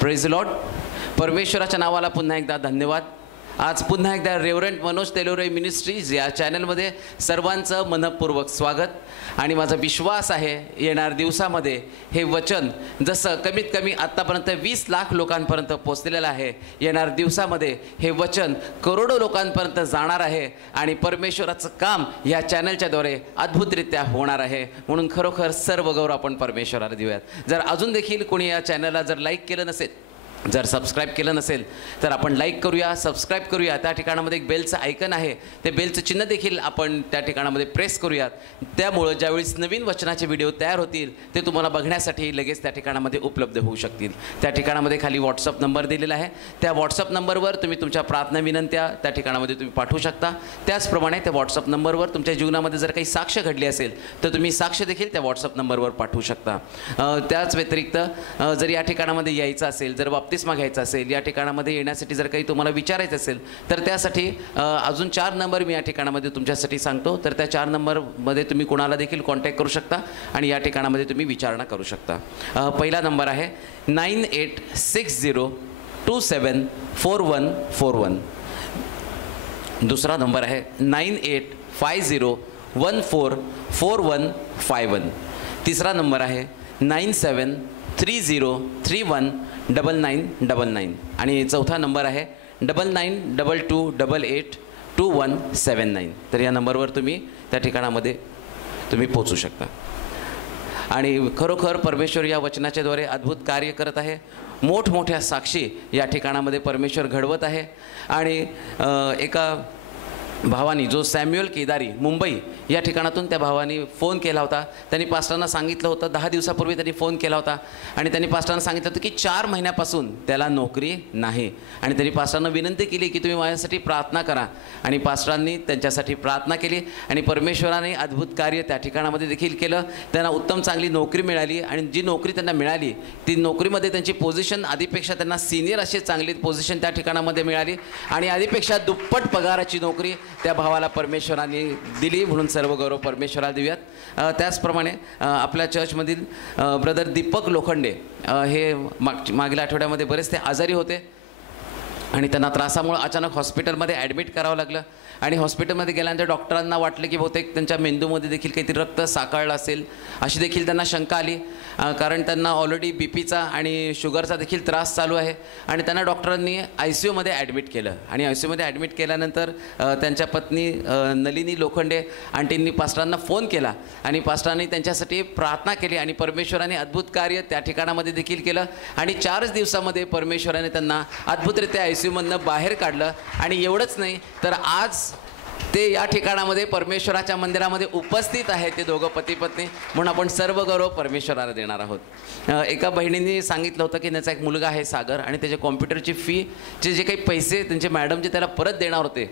Praise the Lord. परमेश्वराच्या नावाला पुन्हा एकदा धन्यवाद. आज पुन्हा एकदा रेव्हरंट मनोज तेलोरे मिनिस्ट्रीज या चॅनलमध्ये सर्वांचं मनपूर्वक स्वागत. आणि माझा विश्वास आहे येणार दिवसामध्ये हे वचन जसं कमीत कमी आत्तापर्यंत 20 लाख लोकांपर्यंत पोहोचलेलं आहे, येणार दिवसामध्ये हे वचन करोडो लोकांपर्यंत जाणार आहे आणि परमेश्वराचं काम या चॅनलच्याद्वारे अद्भुतरित्या होणार आहे. म्हणून खरोखर सर्व गौरव आपण परमेश्वराला देऊयात. जर अजून देखील कोणी या चॅनलला जर लाईक केलं नसेल, जर सबस्क्राईब केलं नसेल तर आपण लाईक करूया, सबस्क्राईब करूया. त्या ठिकाणामध्ये एक बेलचं आयकन आहे, ते बेलचं चिन्ह देखील आपण त्या ठिकाणामध्ये प्रेस करूयात. त्यामुळं ज्यावेळेस नवीन वचनाचे व्हिडिओ तयार होतील ते तुम्हाला बघण्यासाठी लगेच त्या ठिकाणामध्ये उपलब्ध होऊ शकतील. त्या ठिकाणामध्ये खाली व्हॉट्सअप नंबर दिलेला आहे, त्या व्हॉट्सअप नंबरवर तुम्ही तुमच्या प्रार्थना विनंत्या त्या ठिकाणामध्ये तुम्ही पाठवू शकता. त्याचप्रमाणे त्या व्हॉट्सअप नंबरवर तुमच्या जीवनामध्ये जर काही साक्ष घडली असेल तर तुम्ही साक्ष देखील त्या व्हॉट्सअप नंबरवर पाठवू शकता. त्याच व्यतिरिक्त जर या ठिकाणामध्ये यायचं असेल, जर बाप्तिस्मा घ्यायचा असेल, या ठिकाणामध्ये येण्यासाठी जर काही तुम्हाला विचारायचं असेल तर त्यासाठी अजून 4 नंबर मी या ठिकाणामध्ये तुमच्यासाठी सांगतो. तर त्या 4 नंबरमध्ये तुम्ही कोणाला देखील कॉन्टॅक्ट करू शकता आणि या ठिकाणामध्ये तुम्ही विचारणा करू शकता. पहिला नंबर आहे 9860274141. दुसरा नंबर आहे 9850144151. तिसरा नंबर आहे 9730319999 आणि चौथा नंबर आहे 9922882179. तर या नंबरवर तुम्ही त्या ठिकाणामध्ये तुम्ही पोहोचू शकता. आणि खरोखर परमेश्वर या वचनाच्याद्वारे अद्भुत कार्य करत आहे. मोठमोठ्या साक्षी या ठिकाणामध्ये परमेश्वर घडवत आहे. आणि एका भावानी जो सॅम्युअल केदारी मुंबई या ठिकाणातून त्या भावानी फोन केला होता. त्यांनी पास्टरांना सांगितलं होतं, 10 दिवसापूर्वी त्यांनी फोन केला होता आणि त्यांनी पास्टरांना सांगितलं होतं की 4 महिन्यापासून त्याला नोकरी नाही. आणि त्यांनी पास्टरांना विनंती केली की तुम्ही माझ्यासाठी प्रार्थना करा. आणि पास्टरांनी त्यांच्यासाठी प्रार्थना केली आणि परमेश्वराने अद्भुत कार्य त्या ठिकाणामध्ये देखील केलं. त्यांना उत्तम चांगली नोकरी मिळाली आणि जी नोकरी त्यांना मिळाली ती नोकरीमध्ये त्यांची पोझिशन आधीपेक्षा त्यांना सिनियर अशी चांगली पोझिशन त्या ठिकाणामध्ये मिळाली आणि आधीपेक्षा दुप्पट पगाराची नोकरी त्या भावाला परमेश्वराने दिली. म्हणून सर्व गौरव परमेश्वराला देऊयात. त्याचप्रमाणे आपल्या चर्चमधील ब्रदर दीपक लोखंडे हे मागील आठवड्यामध्ये बरेच ते आजारी होते आणि त्यांना त्रासामुळे अचानक हॉस्पिटलमध्ये ॲडमिट करावं लागलं. आणि हॉस्पिटलमध्ये गेल्यानंतर डॉक्टरांना वाटलं की बहुतेक त्यांच्या मेंदूमध्ये देखील काहीतरी रक्त साकळलं असेल अशी देखील त्यांना शंका आली. कारण त्यांना ऑलरेडी बीपीचा आणि शुगरचा देखील त्रास चालू आहे. आणि त्यांना डॉक्टरांनी ICUमध्ये ॲडमिट केलं. आणि ICUमध्ये ॲडमिट केल्यानंतर त्यांच्या पत्नी नलिनी लोखंडे आंटींनी पास्टरांना फोन केला आणि पास्टरांनी त्यांच्यासाठी प्रार्थना केली आणि परमेश्वराने अद्भुत कार्य त्या ठिकाणामध्ये देखील केलं. आणि 4च दिवसामध्ये परमेश्वराने त्यांना अद्भुतरित्या ICUमधनं बाहेर काढलं. आणि एवढंच नाही तर आज ते या ठिकाणामध्ये परमेश्वराच्या मंदिरामध्ये उपस्थित आहे, ते दोघं पती पत्नी. म्हणून आपण सर्व गौरव परमेश्वराला देणार आहोत. एका बहिणींनी सांगितलं होतं की त्याचा एक मुलगा आहे सागर आणि त्याच्या कॉम्प्युटरची फीचे जे काही पैसे त्यांचे मॅडम जे त्याला परत देणार होते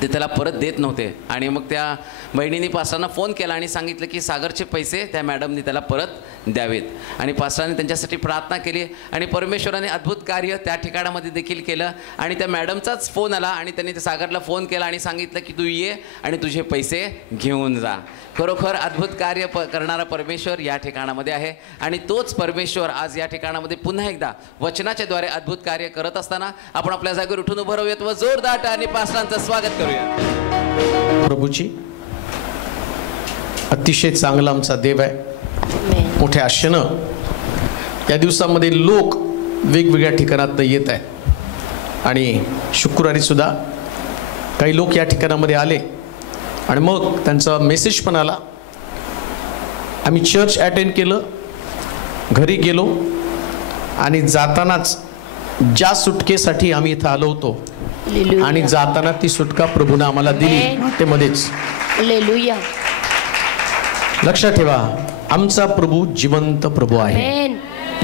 ते त्याला परत देत नव्हते. आणि मग त्या बहिणींनी पास्टरांना फोन केला आणि सांगितलं की सागरचे पैसे त्या मॅडमनी त्याला परत द्यावेत. आणि पास्टरांनी त्यांच्यासाठी प्रार्थना केली आणि परमेश्वराने अद्भुत कार्य त्या ठिकाणामध्ये देखील केलं. आणि त्या मॅडमचाच फोन आला आणि त्यांनी त्या सागरला फोन केला आणि सांगितलं की तू ये आणि तुझे पैसे घेऊन जा. खरोखर अद्भुत कार्य करणारा परमेश्वर या ठिकाणामध्ये आहे. आणि तोच परमेश्वर आज या ठिकाणामध्ये पुन्हा एकदा वचनाच्याद्वारे अद्भुत कार्य करत असताना आपण आपल्या जागेवर उठून उभं राहूयात व जोरदार आणि पास्टरांचं स्वागत करूया. प्रभूची अतिशय चांगला आमचा देव आहे. मोठ्या आशेनं या दिवसामध्ये लोक वेगवेगळ्या ठिकाणात येत आहेत आणि शुक्रवारी सुद्धा काही लोक या ठिकाणामध्ये आले आणि मग त्यांचा मेसेज पण आला. आम्ही चर्च अटेंड केलं, घरी गेलो आणि जातानाच ज्या सुटकेसाठी आम्ही इथं आलो होतो आणि जाताना ती सुटका प्रभूने आम्हाला दिली वाटेमध्येच. लक्षात ठेवा, आमचा प्रभू जिवंत प्रभू आहे,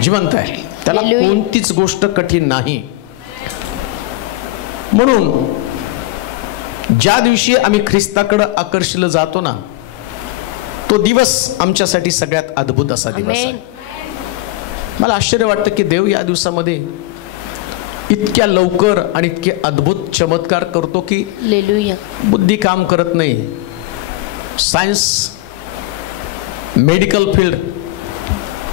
जिवंत आहे. त्याला कोणतीच गोष्ट कठीण नाही. म्हणून ज्या दिवशी आम्ही ख्रिस्ताकडे आकर्षिलं जातो ना, तो दिवस आमच्यासाठी सगळ्यात अद्भुत असा दिवस आहे. मला आश्चर्य वाटतं की देव या दिवसामध्ये इतक्या लवकर आणि इतके अद्भुत चमत्कार करतो की बुद्धी काम करत नाही. सायन्स, मेडिकल फील्ड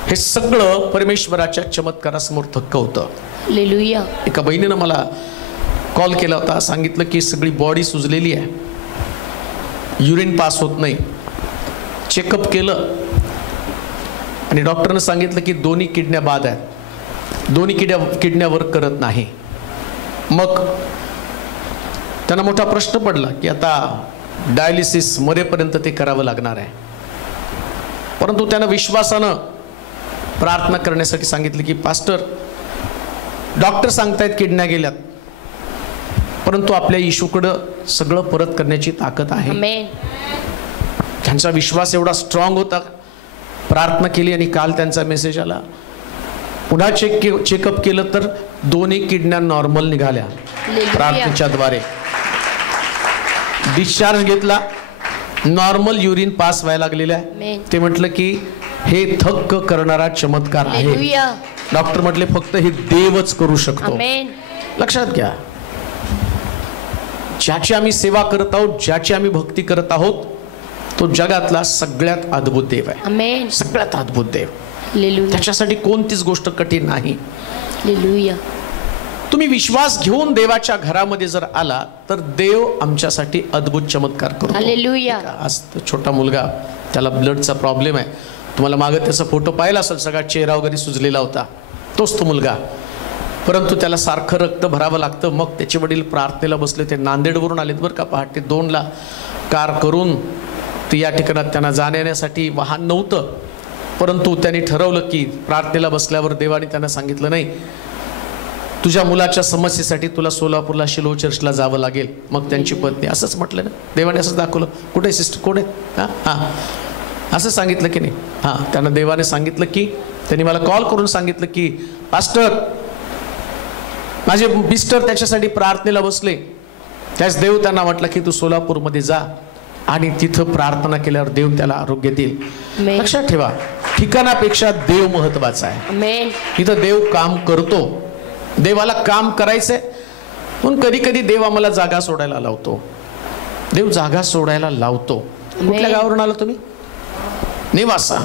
हे सगळं परमेश्वराच्या चमत्कारासमोर थक्क होतं. एका बहिणीनं मला कॉल केला होता, सांगितलं की सगळी बॉडी सुजलेली आहे, युरिन पास होत नाही. चेकअप केलं आणि डॉक्टरनं सांगितलं की दोन्ही किडन्या बाद आहेत, दोन्ही किडन्या वर्क करत नाही. मग त्यांना मोठा प्रश्न पडला की आता डायलिसिस मरेपर्यंत ते करावं लागणार आहे. परंतु त्यानं विश्वासानं प्रार्थना करण्यासाठी सांगितलं की पास्टर, डॉक्टर सांगतायत किडन्या गेल्यात, परंतु आपल्या येशूकडं सगळं परत करण्याची ताकद आहे. त्यांचा विश्वास एवढा स्ट्रॉंग होता. प्रार्थना केली आणि काल त्यांचा मेसेज आला, पुन्हा चेकअप केलं तर दोन्ही किडन्या नॉर्मल निघाल्या. प्रार्थनेच्या द्वारे डिस्चार्ज घेतला, नॉर्मल युरिन पास व्हायला लागलेलं आहे. ते म्हटलं की हे थक्क करणारा चमत्कार आहे. डॉक्टर म्हटले फक्त हे देवच करू शकतो. लक्षात घ्या, ज्याची आम्ही सेवा करत आहोत, ज्याची आम्ही भक्ती करत आहोत, तो जगातला सगळ्यात अद्भुत देव आहे. सगळ्यात अद्भुत देव. त्याच्यासाठी कोणतीच गोष्ट कठीण नाही. तुम्ही विश्वास घेऊन देवाच्या घरामध्ये जर आला तर देव आमच्यासाठी अद्भुत चमत्कार करतो. आज छोटा मुलगा, त्याला ब्लडचा प्रॉब्लेम आहे. तुम्हाला मागे त्याचा फोटो पाहिला असेल, सगळा चेहरा वगैरे सुजलेला होता. तोच तो मुलगा, परंतु त्याला सारखं रक्त भरावं लागतं. मग त्याचे वडील प्रार्थनेला बसले. ते नांदेडवरून आलेत बरं का, पहाटे 2ला कार करून. तर या ठिकाणात त्यांना जाण्यासाठी वाहन नव्हतं, परंतु त्यांनी ठरवलं की प्रार्थनेला बसल्यावर देवाने त्यांना सांगितलं, नाही, तुझ्या मुलाच्या समस्येसाठी तुला सोलापूरला शिलो चर्चला जावं लागेल. मग त्यांची पत्नी असंच म्हटलं ना, देवाने असंच दाखवलं. कुठे सिस्टर, कोण आहेत? हां असं सांगितलं की नाही? हां, त्यांना देवाने सांगितलं की, त्यांनी मला कॉल करून सांगितलं की पास्टर, माझे मिस्टर त्याच्यासाठी प्रार्थनेला बसले. त्याच देव त्यांना म्हटलं की तू सोलापूरमध्ये जा आणि तिथं प्रार्थना केल्यावर देव त्याला आरोग्य देईल. लक्षात ठेवा, ठिकाणापेक्षा देव महत्वाचा आहे. तिथं देव काम करतो. देवाला काम करायचंय म्हणून कधी कधी देव आम्हाला जागा सोडायला लावतो. देव जागा सोडायला लावतो. कुठल्या गावावरून आला तुम्ही? नेवासा.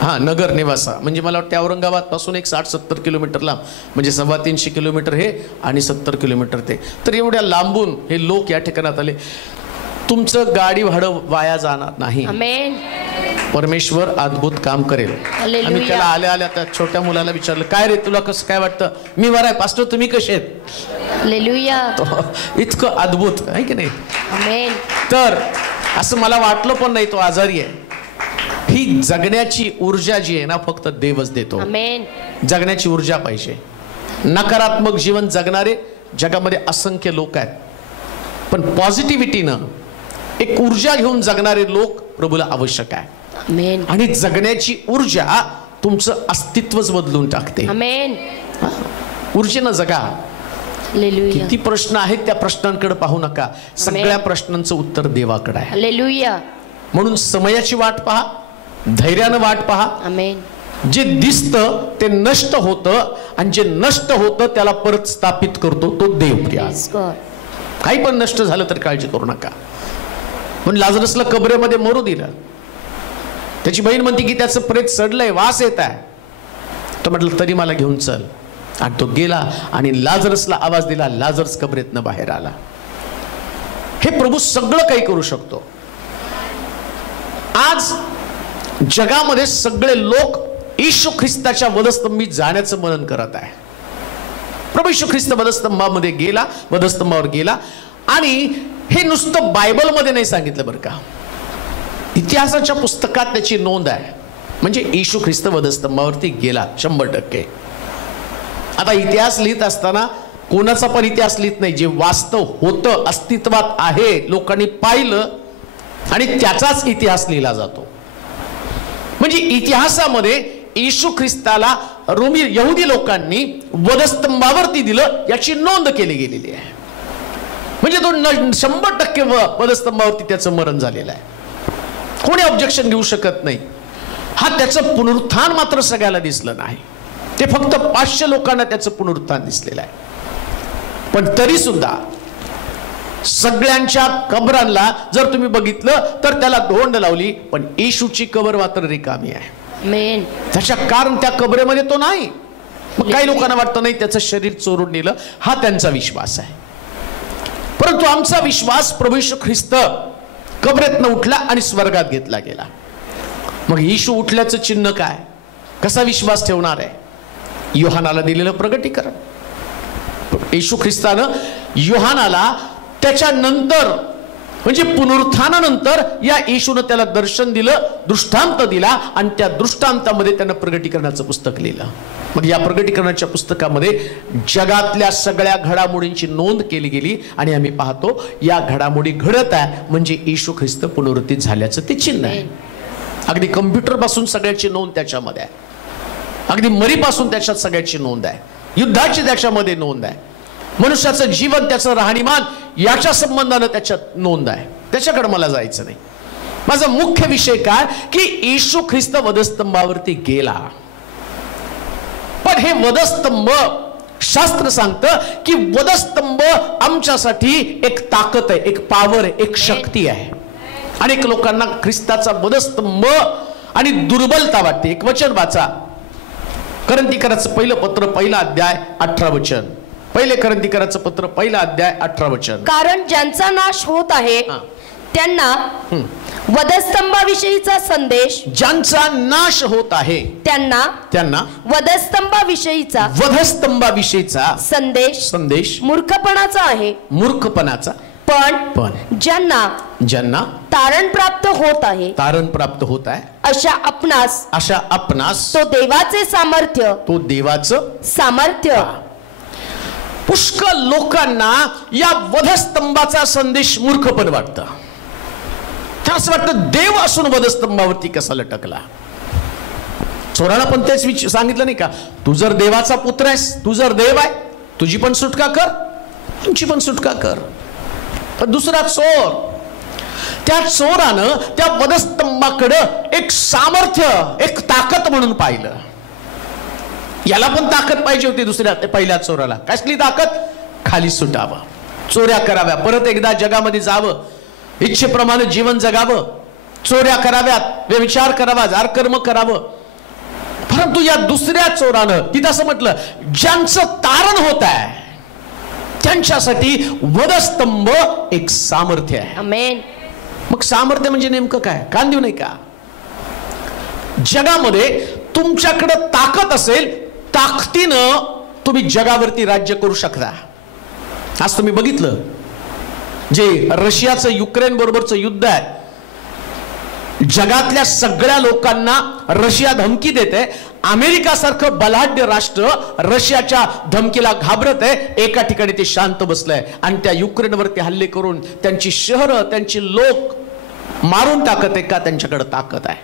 हां, नगर नेवासा. म्हणजे मला वाटतं औरंगाबाद पासून एक 60-70 किलोमीटर लांब, म्हणजे 350 किलोमीटर हे आणि 70 किलोमीटर ते. तर एवढ्या लांबून हे लोक या ठिकाणात आले. तुमचं गाडी भाडं वाया जाणार नाही. परमेश्वर अद्भुत काम करेल. आम्ही त्याला आल्या आल्या त्या छोट्या मुलाला विचारलं, काय रे, तुला कसं काय वाटतं? मी बरं आहे पास्टर, तुम्ही कसे आहेत? इतकं अद्भुत आहे की नाही? तर असं मला वाटलं पण नाही तो आजारी आहे. ही जगण्याची ऊर्जा जी आहे ना, फक्त देवच देतो. जगण्याची ऊर्जा पाहिजे. नकारात्मक जीवन जगणारे जगामध्ये असंख्य लोक आहेत, पण पॉझिटिव्हिटीनं एक ऊर्जा घेऊन जगणारे लोक प्रभूला आवश्यक आहे. आणि जगण्याची ऊर्जा तुमचं अस्तित्वच बदलून टाकते. ऊर्जेनं जगा. किती प्रश्न आहेत, त्या प्रश्नांकडे पाहू नका. सगळ्या प्रश्नांचं उत्तर देवाकडे आहे. म्हणून समयाची वाट पहा, धैर्यानं वाट पहा. जे दिसतं ते नष्ट होतं आणि जे नष्ट होतं त्याला परत स्थापित करतो तो देव. काही पण नष्ट झालं तर काळजी करू नका. म्हणून लाजरसला कबरेमध्ये मरू दिलं. त्याची बहीण म्हणते की त्याचं प्रेत सडलंय, वास येत आहे. तो म्हटलं तरी मला घेऊन चल. आणि तो गेला आणि लाजरसला आवाज दिला. लाजरस कबरेतनं बाहेर आला. हे प्रभू सगळं काही करू शकतो. आज जगामध्ये सगळे लोक येशू ख्रिस्ताच्या वधस्तंभी जाण्याचं मनन करत आहे. प्रभू येशू ख्रिस्त वधस्तंभामध्ये गेला, वधस्तंभावर गेला. आणि हे नुसतं बायबलमध्ये नाही सांगितलं बरं का, इतिहासाच्या पुस्तकात त्याची नोंद आहे. म्हणजे येशू ख्रिस्त वधस्तंभावरती गेला 100%. आता इतिहास लिहित असताना कोणाचा पण इतिहास लिहित नाही, जे वास्तव होतं, अस्तित्वात आहे, लोकांनी पाहिलं आणि त्याचाच इतिहास लिहिला जातो. म्हणजे इतिहासामध्ये येशू ख्रिस्ताला यहुदी लोकांनी वधस्तंभावरती दिलं याची नोंद केली गेलेली आहे. म्हणजे तो 100% वधस्तंभावरती त्याचं मरण झालेलं आहे. कोणी ऑब्जेक्शन घेऊ शकत नाही. हा त्याचं पुनरुत्थान मात्र सगळ्याला दिसलं नाही. ते फक्त 500 लोकांना त्याचं पुनरुत्थान दिसलेलं आहे. पण तरी सुद्धा सगळ्यांच्या कबरांना जर तुम्ही बघितलं तर त्याला धोंड लावली, पण येशूची कबर मात्र रिकामी आहे. त्याच्या कारण त्या कबरेमध्ये तो नाही. मग काही लोकांना वाटतं नाही त्याचं शरीर चोरून नेलं, हा त्यांचा विश्वास आहे. परंतु आमचा विश्वास प्रभू येशू ख्रिस्त कबरेतनं उठला आणि स्वर्गात घेतला गेला. मग येशू उठल्याचं चिन्ह काय, कसा विश्वास ठेवणार आहे? योहानाला दिलेलं प्रगटीकरण. येशू ख्रिस्तानं योहानाला त्याच्यानंतर म्हणजे पुनरुत्थानानंतर या येशूनं त्याला दर्शन दिलं, दृष्टांत दिला आणि त्या दृष्टांतामध्ये त्यानं प्रगटीकरणाचं पुस्तक लिहिलं. मग या प्रगटीकरणाच्या पुस्तकामध्ये जगातल्या सगळ्या घडामोडींची नोंद केली गेली आणि आम्ही पाहतो या घडामोडी घडत आहे म्हणजे येशू ख्रिस्त पुनरुत्थित झाल्याचं ते चिन्ह आहे. अगदी कम्प्युटर पासून सगळ्याची नोंद त्याच्यामध्ये आहे. अगदी मरीपासून त्याच्यात सगळ्याची नोंद आहे. युद्धाची त्याच्यामध्ये नोंद आहे. मनुष्याचं जीवन, त्याचं राहणीमान याच्या संबंधानं त्याच्यात नोंद आहे. त्याच्याकडे मला जायचं नाही. माझा मुख्य विषय काय की येशू ख्रिस्त वधस्तंभावरती गेला. पण हे वधस्तंभ शास्त्र सांगतं की वधस्तंभ आमच्यासाठी एक ताकद आहे, एक पॉवर आहे, एक शक्ती आहे. अनेक लोकांना ख्रिस्ताचा वधस्तंभ आणि दुर्बलता वाटते. एक वचन वाचा, करंथीकराचं पहिलं पत्र 1 अध्याय 18 वचन. पहिले करंथीकराचं पत्र 1 अध्याय 18 वचन. कारण ज्यांचा नाश होत आहे त्यांना वधस्तंभाविषयीचा संदेश, ज्यांचा नाश होत आहे त्यांना वधस्तंभाविषयीचा संदेश मूर्खपणाचा आहे. मूर्खपणाचा. पण ज्यांना तारण प्राप्त होत आहे अशा आपणास तो देवाचे सामर्थ्य. पुष्कळ लोकांना या वधस्तंभाचा संदेश मूर्खपण वाटतं. त्याला असं वाटतं देव असून वधस्तंभावरती कसा लटकला. चोराला पण तेच सांगितलं नाही का, तू जर देवाचा पुत्र आहेस, तू जर देव आहे, तुझी पण सुटका कर, तुमची पण सुटका कर. पण दुसरा चोर, त्या चोरानं त्या वधस्तंभाकडं एक सामर्थ्य, एक ताकद म्हणून पाहिलं. याला पण ताकद पाहिजे होती पहिल्या चोराला. कसली ताकद? खाली सुटावं, चोऱ्या कराव्या, परत एकदा जगामध्ये जावं, इच्छेप्रमाणे जीवन जगावं, चोऱ्या कराव्यात, व्यभिचार करावा, जारकर्म करावं. परंतु या दुसऱ्या चोरानं तिथं असं म्हटलं, ज्यांचं तारण होत आहे त्यांच्यासाठी वधस्तंभ एक सामर्थ्य आहे. आमेन. मग सामर्थ्य म्हणजे नेमकं काय? कान देऊ नाही का? जगामध्ये तुमच्याकडे ताकद असेल, ताकदीनं तुम्ही जगावरती राज्य करू शकता. आज तुम्ही बघितलं जे रशियाचं युक्रेन बरोबरचं युद्ध आहे, जगातल्या सगळ्या लोकांना रशिया धमकी देते. अमेरिका सारखं बलाढ्य राष्ट्र रशियाच्या धमकीला घाबरत आहे. एका ठिकाणी ते शांत बसलंय आणि त्या युक्रेनवरती हल्ले करून त्यांची शहरं, त्यांची लोक मारून टाकत आहे. का? त्यांच्याकडे ताकद आहे.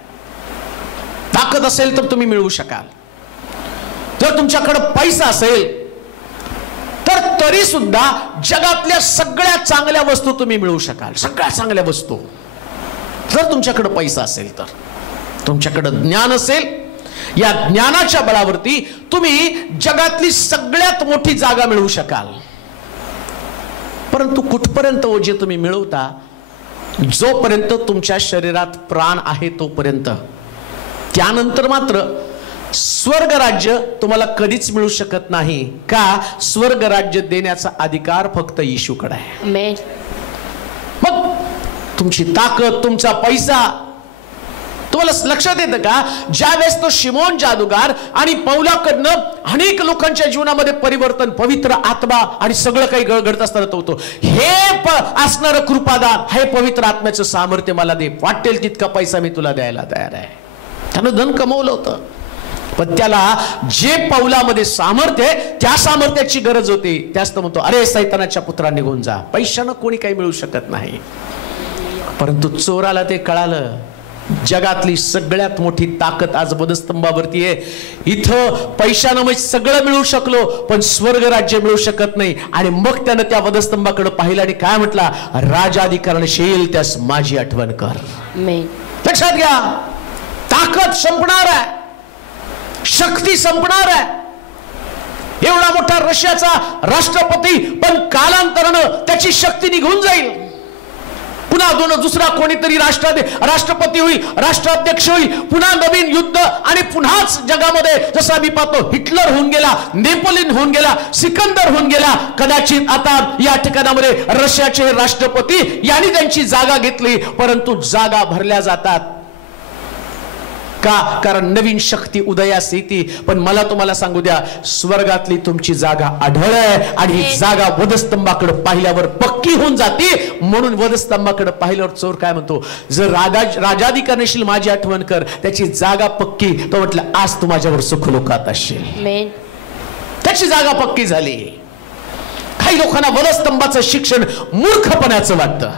ताकद असेल तर तुम्ही मिळवू शकाल. जर तुमच्याकडे पैसा असेल तर तरी सुद्धा जगातल्या सगळ्या चांगल्या वस्तू तुम्ही मिळवू शकाल. सगळ्या चांगल्या वस्तू जर तुमच्याकडे पैसा असेल तर. तुमच्याकडे ज्ञान असेल, या ज्ञानाच्या बळावरती तुम्ही जगातली सगळ्यात मोठी जागा मिळवू शकाल. परंतु कुठपर्यंत जे तुम्ही मिळवता, जोपर्यंत तुमच्या शरीरात प्राण आहे तोपर्यंत. त्यानंतर मात्र स्वर्ग राज्य तुम्हाला कधीच मिळू शकत नाही. का? स्वर्ग राज्य देण्याचा अधिकार फक्त येशूकडे आहे. मग तुमची ताकद, तुमचा पैसा, तुम्हाला लक्षात येतं का? ज्यावेळेस तो शिमोन जादूगार आणि पौलाकडनं अनेक लोकांच्या जीवनामध्ये परिवर्तन, पवित्र आत्मा आणि सगळं काही घडत असताना तो होतो, हे असणारं कृपादान, हे पवित्र आत्म्याचं सामर्थ्य मला दे, वाटेल तितका पैसा मी तुला द्यायला तयार आहे. त्यानं धन कमवलं होतं, पण त्याला जे पौलामध्ये सामर्थ्य आहे त्या सामर्थ्याची गरज होती. त्याच तो म्हणतो, अरे सैतानाच्या पुत्रा निघून जा. पैशानं कोणी काही मिळू शकत नाही. परंतु चोराला ते कळालं. जगातली सगळ्यात मोठी ताकद आज वधस्तंभावरती आहे। इथं पैशानं मग सगळं मिळू शकलो, पण स्वर्ग राज्य मिळू शकत नाही। आणि मग त्यानं त्या वधस्तंभाकडे पाहिलं आणि काय म्हटला, राजाधिकारणशील त्यास माझी आठवण कर। लक्षात घ्या, ताकद संपणार आहे, शक्ती संपणार आहे। एवढा मोठा रशियाचा राष्ट्रपती, पण कालांतरानं त्याची शक्ती निघून जाईल। पुन्हा दुसरा कोणीतरी राष्ट्रपती होईल, राष्ट्राध्यक्ष होईल, पुन्हा नवीन युद्ध, आणि पुन्हाच जगामध्ये जसं आम्ही पाहतो हिटलर होऊन गेला, नेपोलियन होऊन गेला, सिकंदर होऊन गेला। कदाचित आता या ठिकाणामध्ये रशियाचे राष्ट्रपती यांनी त्यांची जागा घेतली, परंतु जागा भरल्या जातात का? कारण नवीन शक्ती उदयास येते। पण मला तुम्हाला सांगू द्या, स्वर्गातली तुमची जागा आढळ आहे, आणि ही जागा वधस्तंभाकडे पाहिल्यावर पक्की होऊन जाते। म्हणून वधस्तंभाकडे पाहिल्यावर चोर काय म्हणतो, जर राजाधिकारणशील माझी आठवण कर, त्याची जागा पक्की। तो म्हटलं, आज तू माझ्यावर सुखलोकात असशील। त्याची जागा पक्की झाली। काही लोकांना वधस्तंभाचं शिक्षण मूर्खपणाचं वाटतं,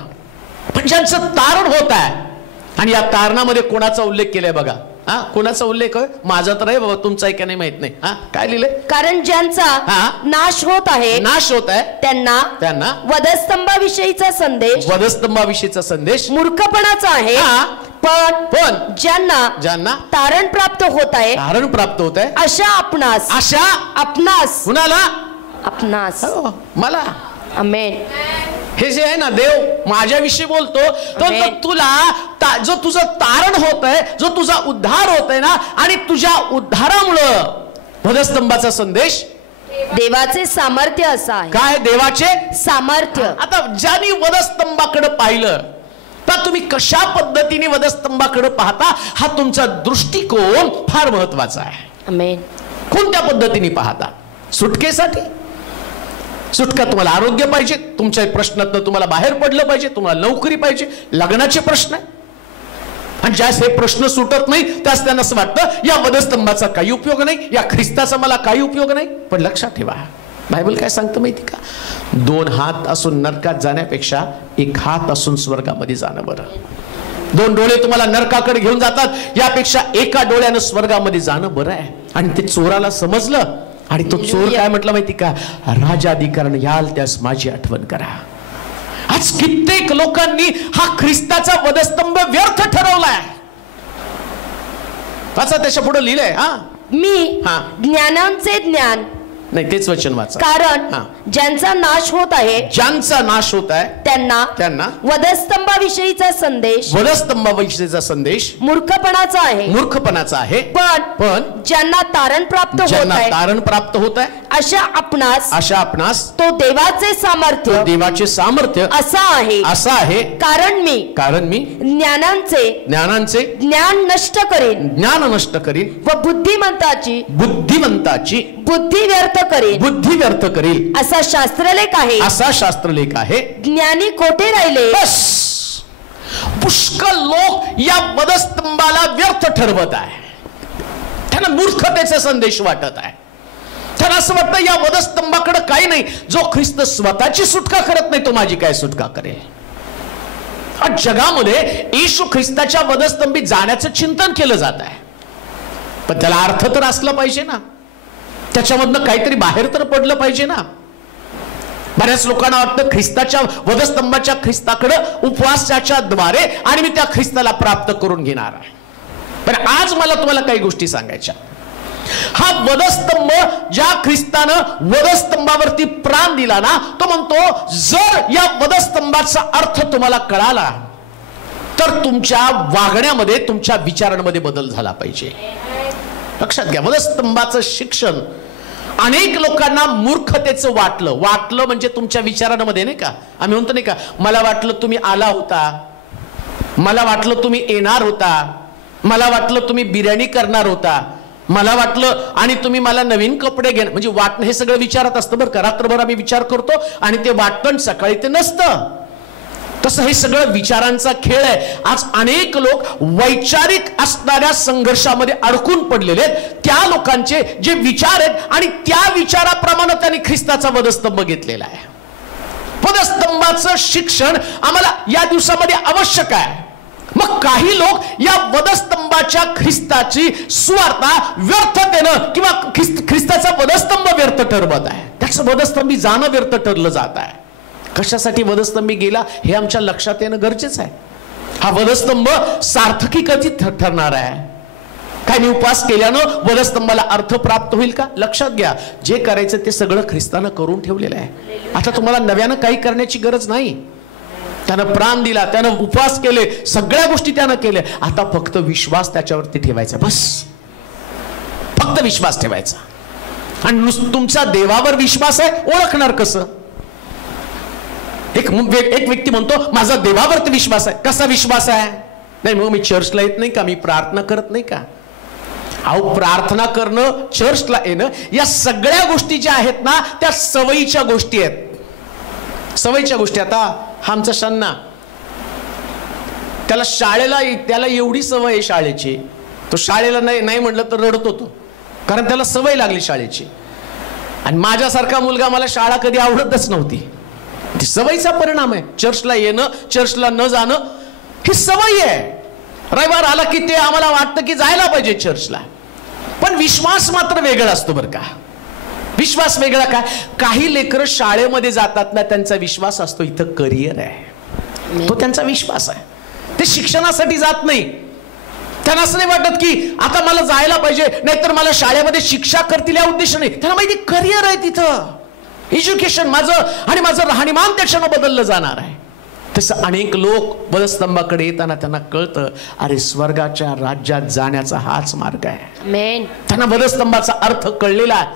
पण ज्यांचं तारण होत आहे, आणि या तारणामध्ये कोणाचा उल्लेख केलाय बघा, कोणाचा उल्लेख आहे? माझा तर आहे बाबा, तुमचा आहे का नाही माहित नाही। काय लिहिलंय? कारण ज्यांचा नाश होत आहे, त्यांना वधस्तंभाविषयीचा संदेश मूर्खपणाचा आहे। पण ज्यांना तारण प्राप्त होत आहे, अशा आपणास मला आमेन। हे जे आहे ना, देव माझ्याविषयी बोलतो, तर तुला जो तुझं तारण होत आहे, जो तुझा उद्धार होत आहे ना, आणि तुझ्या उद्धारामुळं वधस्तंभाचा संदेश देवाचे सामर्थ्य असं आहे। काय देवाचे सामर्थ्य? आता ज्यांनी वधस्तंभाकडे पाहिलं, तर तुम्ही कशा पद्धतीने वधस्तंभाकडे पाहता हा तुमचा दृष्टिकोन फार महत्वाचा आहे। आमेन। कोणत्या पद्धतीने पाहता? सुटकेसाठी सुटका, तुम्हाला आरोग्य पाहिजे, तुमच्या प्रश्नातनं तुम्हाला बाहेर पडलं पाहिजे, तुम्हाला नोकरी पाहिजे, लग्नाचे प्रश्न आहे, आणि ज्यास हे प्रश्न सुटत नाही त्यास त्यांना असं वाटतं या वधस्तंभाचा काही उपयोग नाही, या ख्रिस्ताचा मला काही उपयोग नाही। पण लक्षात ठेवा, बायबल काय सांगतं माहिती का? 2 हात असून नरकात जाण्यापेक्षा 1 हात असून स्वर्गामध्ये जाणं बरं। 2 डोळे तुम्हाला नरकाकडे घेऊन जातात, यापेक्षा 1 डोळ्यानं स्वर्गामध्ये जाणं बरं आहे। आणि ते चोराला समजलं, आणि तो चोर काय म्हटलं माहिती का? राजाधिकरण याल त्यास माझी आठवण करा। आज कित्येक लोकांनी हा ख्रिस्ताचा वधस्तंभ व्यर्थ ठरवलाय। त्याच्या पुढे लिहिलंय, मी ज्ञानांचे ज्ञान नाही, तेच वचन वाचा। कारण ज्यांचा नाश होत आहे, त्यांना वधस्तंभाविषयीचा संदेश मूर्खपणाचा आहे। पण ज्यांना तारण प्राप्त होत आहे, अशा आपणास तो देवाचे सामर्थ्य असा आहे। कारण मी ज्ञानांचे ज्ञान नष्ट करीन, व बुद्धिमंताची बुद्धी व्यर्थ करील, असा शास्त्रलेख आहे। ज्ञानी कोठे राहिले? पुष्कळ लोक या वधस्तंभाला व्यर्थ ठरवत आहे, त्यांना मूर्खतेचा संदेश वाटत आहे, त्यांना असं वाटतं या वधस्तंभाकडे काही नाही, जो ख्रिस्त स्वतःची सुटका करत नाही तो माझी काय सुटका करेल। आज जगामध्ये येशू ख्रिस्ताच्या वधस्तंभी जाण्याचं चिंतन केलं जात आहे, पण त्याला अर्थ तर असला पाहिजे ना, त्याच्यामधनं काहीतरी बाहेर तर पडलं पाहिजे ना। बऱ्याच लोकांना वाटतं ख्रिस्ताच्या वधस्तंभाच्या ख्रिस्ताकडे उपवासाच्या द्वारे आणि मी त्या ख्रिस्ताला प्राप्त करून घेणार आहे। पण आज मला तुम्हाला काही गोष्टी सांगायच्या। हा वधस्तंभ ज्या ख्रिस्तानं वधस्तंभावरती प्राण दिला ना, तो म्हणतो जर या वधस्तंभाचा अर्थ तुम्हाला कळाला तर तुमच्या वागण्यामध्ये, तुमच्या विचारांमध्ये बदल झाला पाहिजे। लक्षात घ्या, वधस्तंभाचं शिक्षण अनेक लोकांना मूर्खतेचं वाटलं म्हणजे तुमच्या विचारांमध्ये नाही का, आम्ही म्हणतो नाही का, मला वाटलं तुम्ही आला होता, मला वाटलं तुम्ही येणार होता, मला वाटलं तुम्ही बिर्याणी करणार होता, मला वाटलं आणि तुम्ही मला नवीन कपडे घेणार, म्हणजे वाटणं हे सगळं विचारात असतं बरं का। रात्रभर आम्ही विचार करतो आणि ते वाटतं, सकाळी ते नसतं। तसं हे सगळं विचारांचा खेळ आहे। आज अनेक लोक वैचारिक असणाऱ्या संघर्षामध्ये अडकून पडलेले आहेत, त्या लोकांचे जे विचार आहेत आणि त्या विचाराप्रमाणे त्यांनी ख्रिस्ताचा वधस्तंभ घेतलेला आहे। वधस्तंभाचं शिक्षण आम्हाला या दिवसामध्ये आवश्यक आहे। मग काही लोक या वधस्तंभाच्या ख्रिस्ताची सुवार्ता व्यर्थतेनं किंवा ख्रिस्ताचा वधस्तंभ व्यर्थ ठरवत आहे. त्याचं वधस्तंभी जाणं व्यर्थ ठरलं जात आहे. कशासाठी वधस्तंभी गेला हे आमच्या लक्षात येणं गरजेचं आहे. हा वधस्तंभ सार्थकी कधी ठरणार आहे? काय मी उपवास केल्यानं वधस्तंभाला अर्थ प्राप्त होईल का? लक्षात घ्या, जे करायचं ते सगळं ख्रिस्तानं करून ठेवलेलं आहे. आता तुम्हाला नव्यानं काही करण्याची गरज नाही. त्यानं प्राण दिला, त्यानं उपवास केले, सगळ्या गोष्टी त्यानं केल्या. आता फक्त विश्वास त्याच्यावरती ठेवायचा, बस. फक्त विश्वास ठेवायचा. आणि तुमचा देवावर विश्वास आहे ओळखणार कसं? एक व्यक्ती म्हणतो माझा देवावरती विश्वास आहे. कसा विश्वास आहे? नाही मग मी चर्चला येत नाही का, मी प्रार्थना करत नाही का? अहो, प्रार्थना करणं, चर्चला येणं, या सगळ्या गोष्टी ज्या आहेत ना त्या सवयीच्या गोष्टी आहेत. सवयीच्या गोष्टी. आता हा आमचा शन्ना, त्याला शाळेला, त्याला एवढी सवय आहे शाळेची, तो शाळेला नाही म्हटलं तर रडतो तो, कारण त्याला सवय लागली शाळेची. आणि माझ्यासारखा मुलगा, मला शाळा कधी आवडतच नव्हती. ती सवयीचा परिणाम आहे. चर्चला येणं, चर्चला न जाणं ही सवय आहे. रविवार आला की ते आम्हाला वाटतं की जायला पाहिजे चर्चला. पण विश्वास मात्र वेगळा असतो बरं का. विश्वास वेगळा काय? काही लेकरं शाळेमध्ये जातात ना, त्यांचा विश्वास असतो इथं करिअर आहे, तो त्यांचा विश्वास आहे. ते शिक्षणासाठी जात नाही. त्यांना असं नाही वाटत की आता मला जायला पाहिजे, नाहीतर मला शाळेमध्ये शिक्षा करतील या उद्देशाने. त्यांना माहिती करिअर आहे तिथं, एज्युकेशन माझं, आणि माझं राहणीमान त्याच्यानं बदललं जाणार आहे. तसं अनेक लोक वधस्तंभाकडे येताना त्यांना कळतं, अरे स्वर्गाच्या राज्यात जाण्याचा हाच मार्ग आहे. त्यांना वधस्तंभाचा अर्थ कळलेला आहे.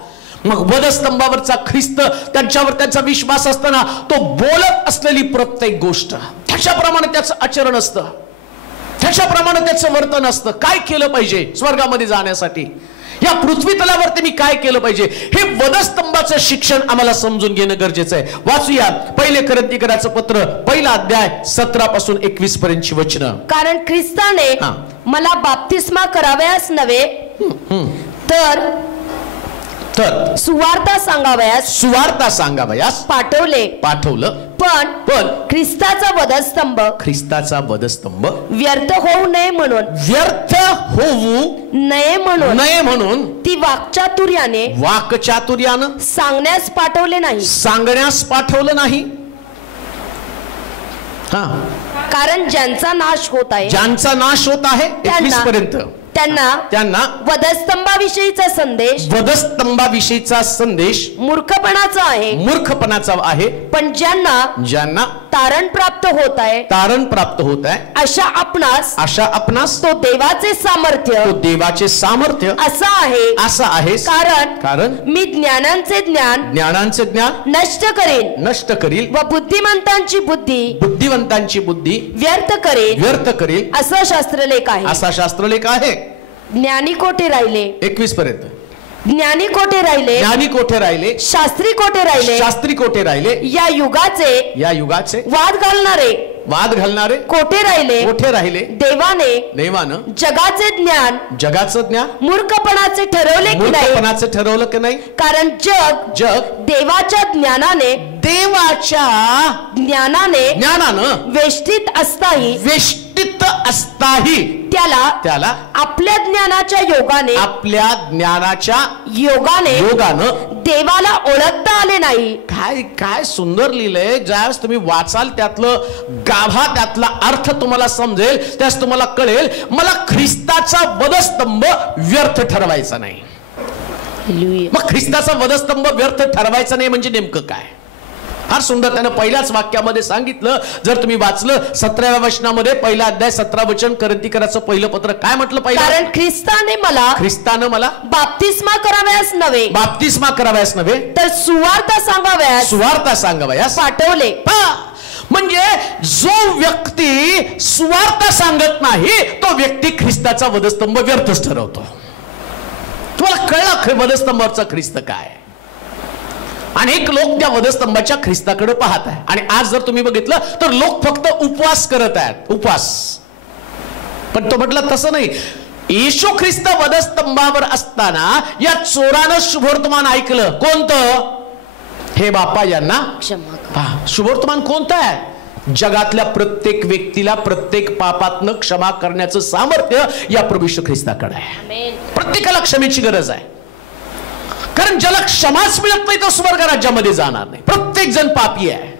मग वधस्तंभावरचा ख्रिस्त, त्यांच्यावर त्यांचा विश्वास असताना तो बोलत असलेली प्रत्येक गोष्ट त्याच्याप्रमाणे त्याचं आचरण असतं, त्याच्याप्रमाणे त्याचं वर्तन असतं. काय केलं पाहिजे स्वर्गामध्ये जाण्यासाठी, या पृथ्वी तलावरती मी काय केलं पाहिजे, हे वधस्तंभाचं शिक्षण आम्हाला समजून घेणं गरजेचं आहे. वाचूया पहिले कोरिन्थीकराचं पत्र, पहिला अध्याय 17 पासून 21 पर्यंतची वचनं. कारण ख्रिस्ताने मला बाप्तिस्मा करावयास नव्हे तर सुवार्ता सांगावयास पाठवलं. पण ख्रिस्ताचा वधस्तंभ व्यर्थ होऊ नये म्हणून ती वाक्चातुर्यानं सांगण्यास पाठवलं नाही. कारण ज्यांचा नाश होत आहे 21 पर्यंत त्यांना वधस्तंभाविषयीचा संदेश मूर्खपणाचा आहे. पण ज्यांना तारण प्राप्त होत आहे अशा आपणास तो देवाचे सामर्थ्य असं आहे. कारण मी ज्ञानांचे ज्ञान नष्ट करील व बुद्धिमंतांची बुद्धी व्यर्थ करेल असा शास्त्रलेख आहे. ज्ञानी कोठे राहिले 21 पर्यंत. ज्ञानी कोठे राहिले शास्त्री कोठे राहिले या युगाचे वाद घालणारे कोठे राहिले देवानं जगाचे ज्ञान मूर्खपणाचे ठरवलं की नाही. कारण जग देवाच्या ज्ञानाने वेष्टित असताही त्याला आपल्या ज्ञानाच्या योगाने देवाला ओळखता आले नाही. काय सुंदर लिहिलंय. ज्यावेळेस तुम्ही वाचाल त्यातलं गाभा, त्यातला अर्थ तुम्हाला समजेल, त्यास तुम्हाला कळेल मला ख्रिस्ताचा वधस्तंभ व्यर्थ ठरवायचा नाही. मग ख्रिस्ताचा वधस्तंभ व्यर्थ ठरवायचा नाही म्हणजे नेमकं काय? फार सुंदर त्यानं पहिल्याच वाक्यामध्ये सांगितलं. जर तुम्ही वाचलं 17व्या वचनामध्ये, पहिला अध्याय 17 वचन, कोरिन्थीकराचं पहिलं पत्र, काय म्हटलं पहिलं? कारण ख्रिस्तानं मला बाप्तिस्मा करावयास नव्हे तर सुवार्ता सांगावयास पाठवले. म्हणजे जो व्यक्ती सुवार्ता सांगत नाही तो व्यक्ती ख्रिस्ताचा वधस्तंभ व्यर्थच ठरवतो. तुम्हाला कळलं वधस्तंभावरचा ख्रिस्त काय? अनेक लोक त्या वधस्तंभाच्या ख्रिस्ताकडे पाहत आहे. आणि आज जर तुम्ही बघितलं तर लोक फक्त उपवास करत आहेत, उपवास. पण तो म्हटलं तसं नाही. येशू ख्रिस्त वधस्तंभावर असताना या चोरानं शुभवर्तमान ऐकलं. कोणतं? हे बापा यांना शुभवर्तमान कोणतं आहे? जगातल्या प्रत्येक व्यक्तीला प्रत्येक पापातनं क्षमा करण्याचं सामर्थ्य या प्रभू येशू ख्रिस्ताकडे आहे. प्रत्येकाला क्षमेची गरज आहे, कारण ज्याला क्षमाच मिळत नाही तो स्वर्ग राज्यामध्ये जाणार नाही. प्रत्येक जण पापी आहे.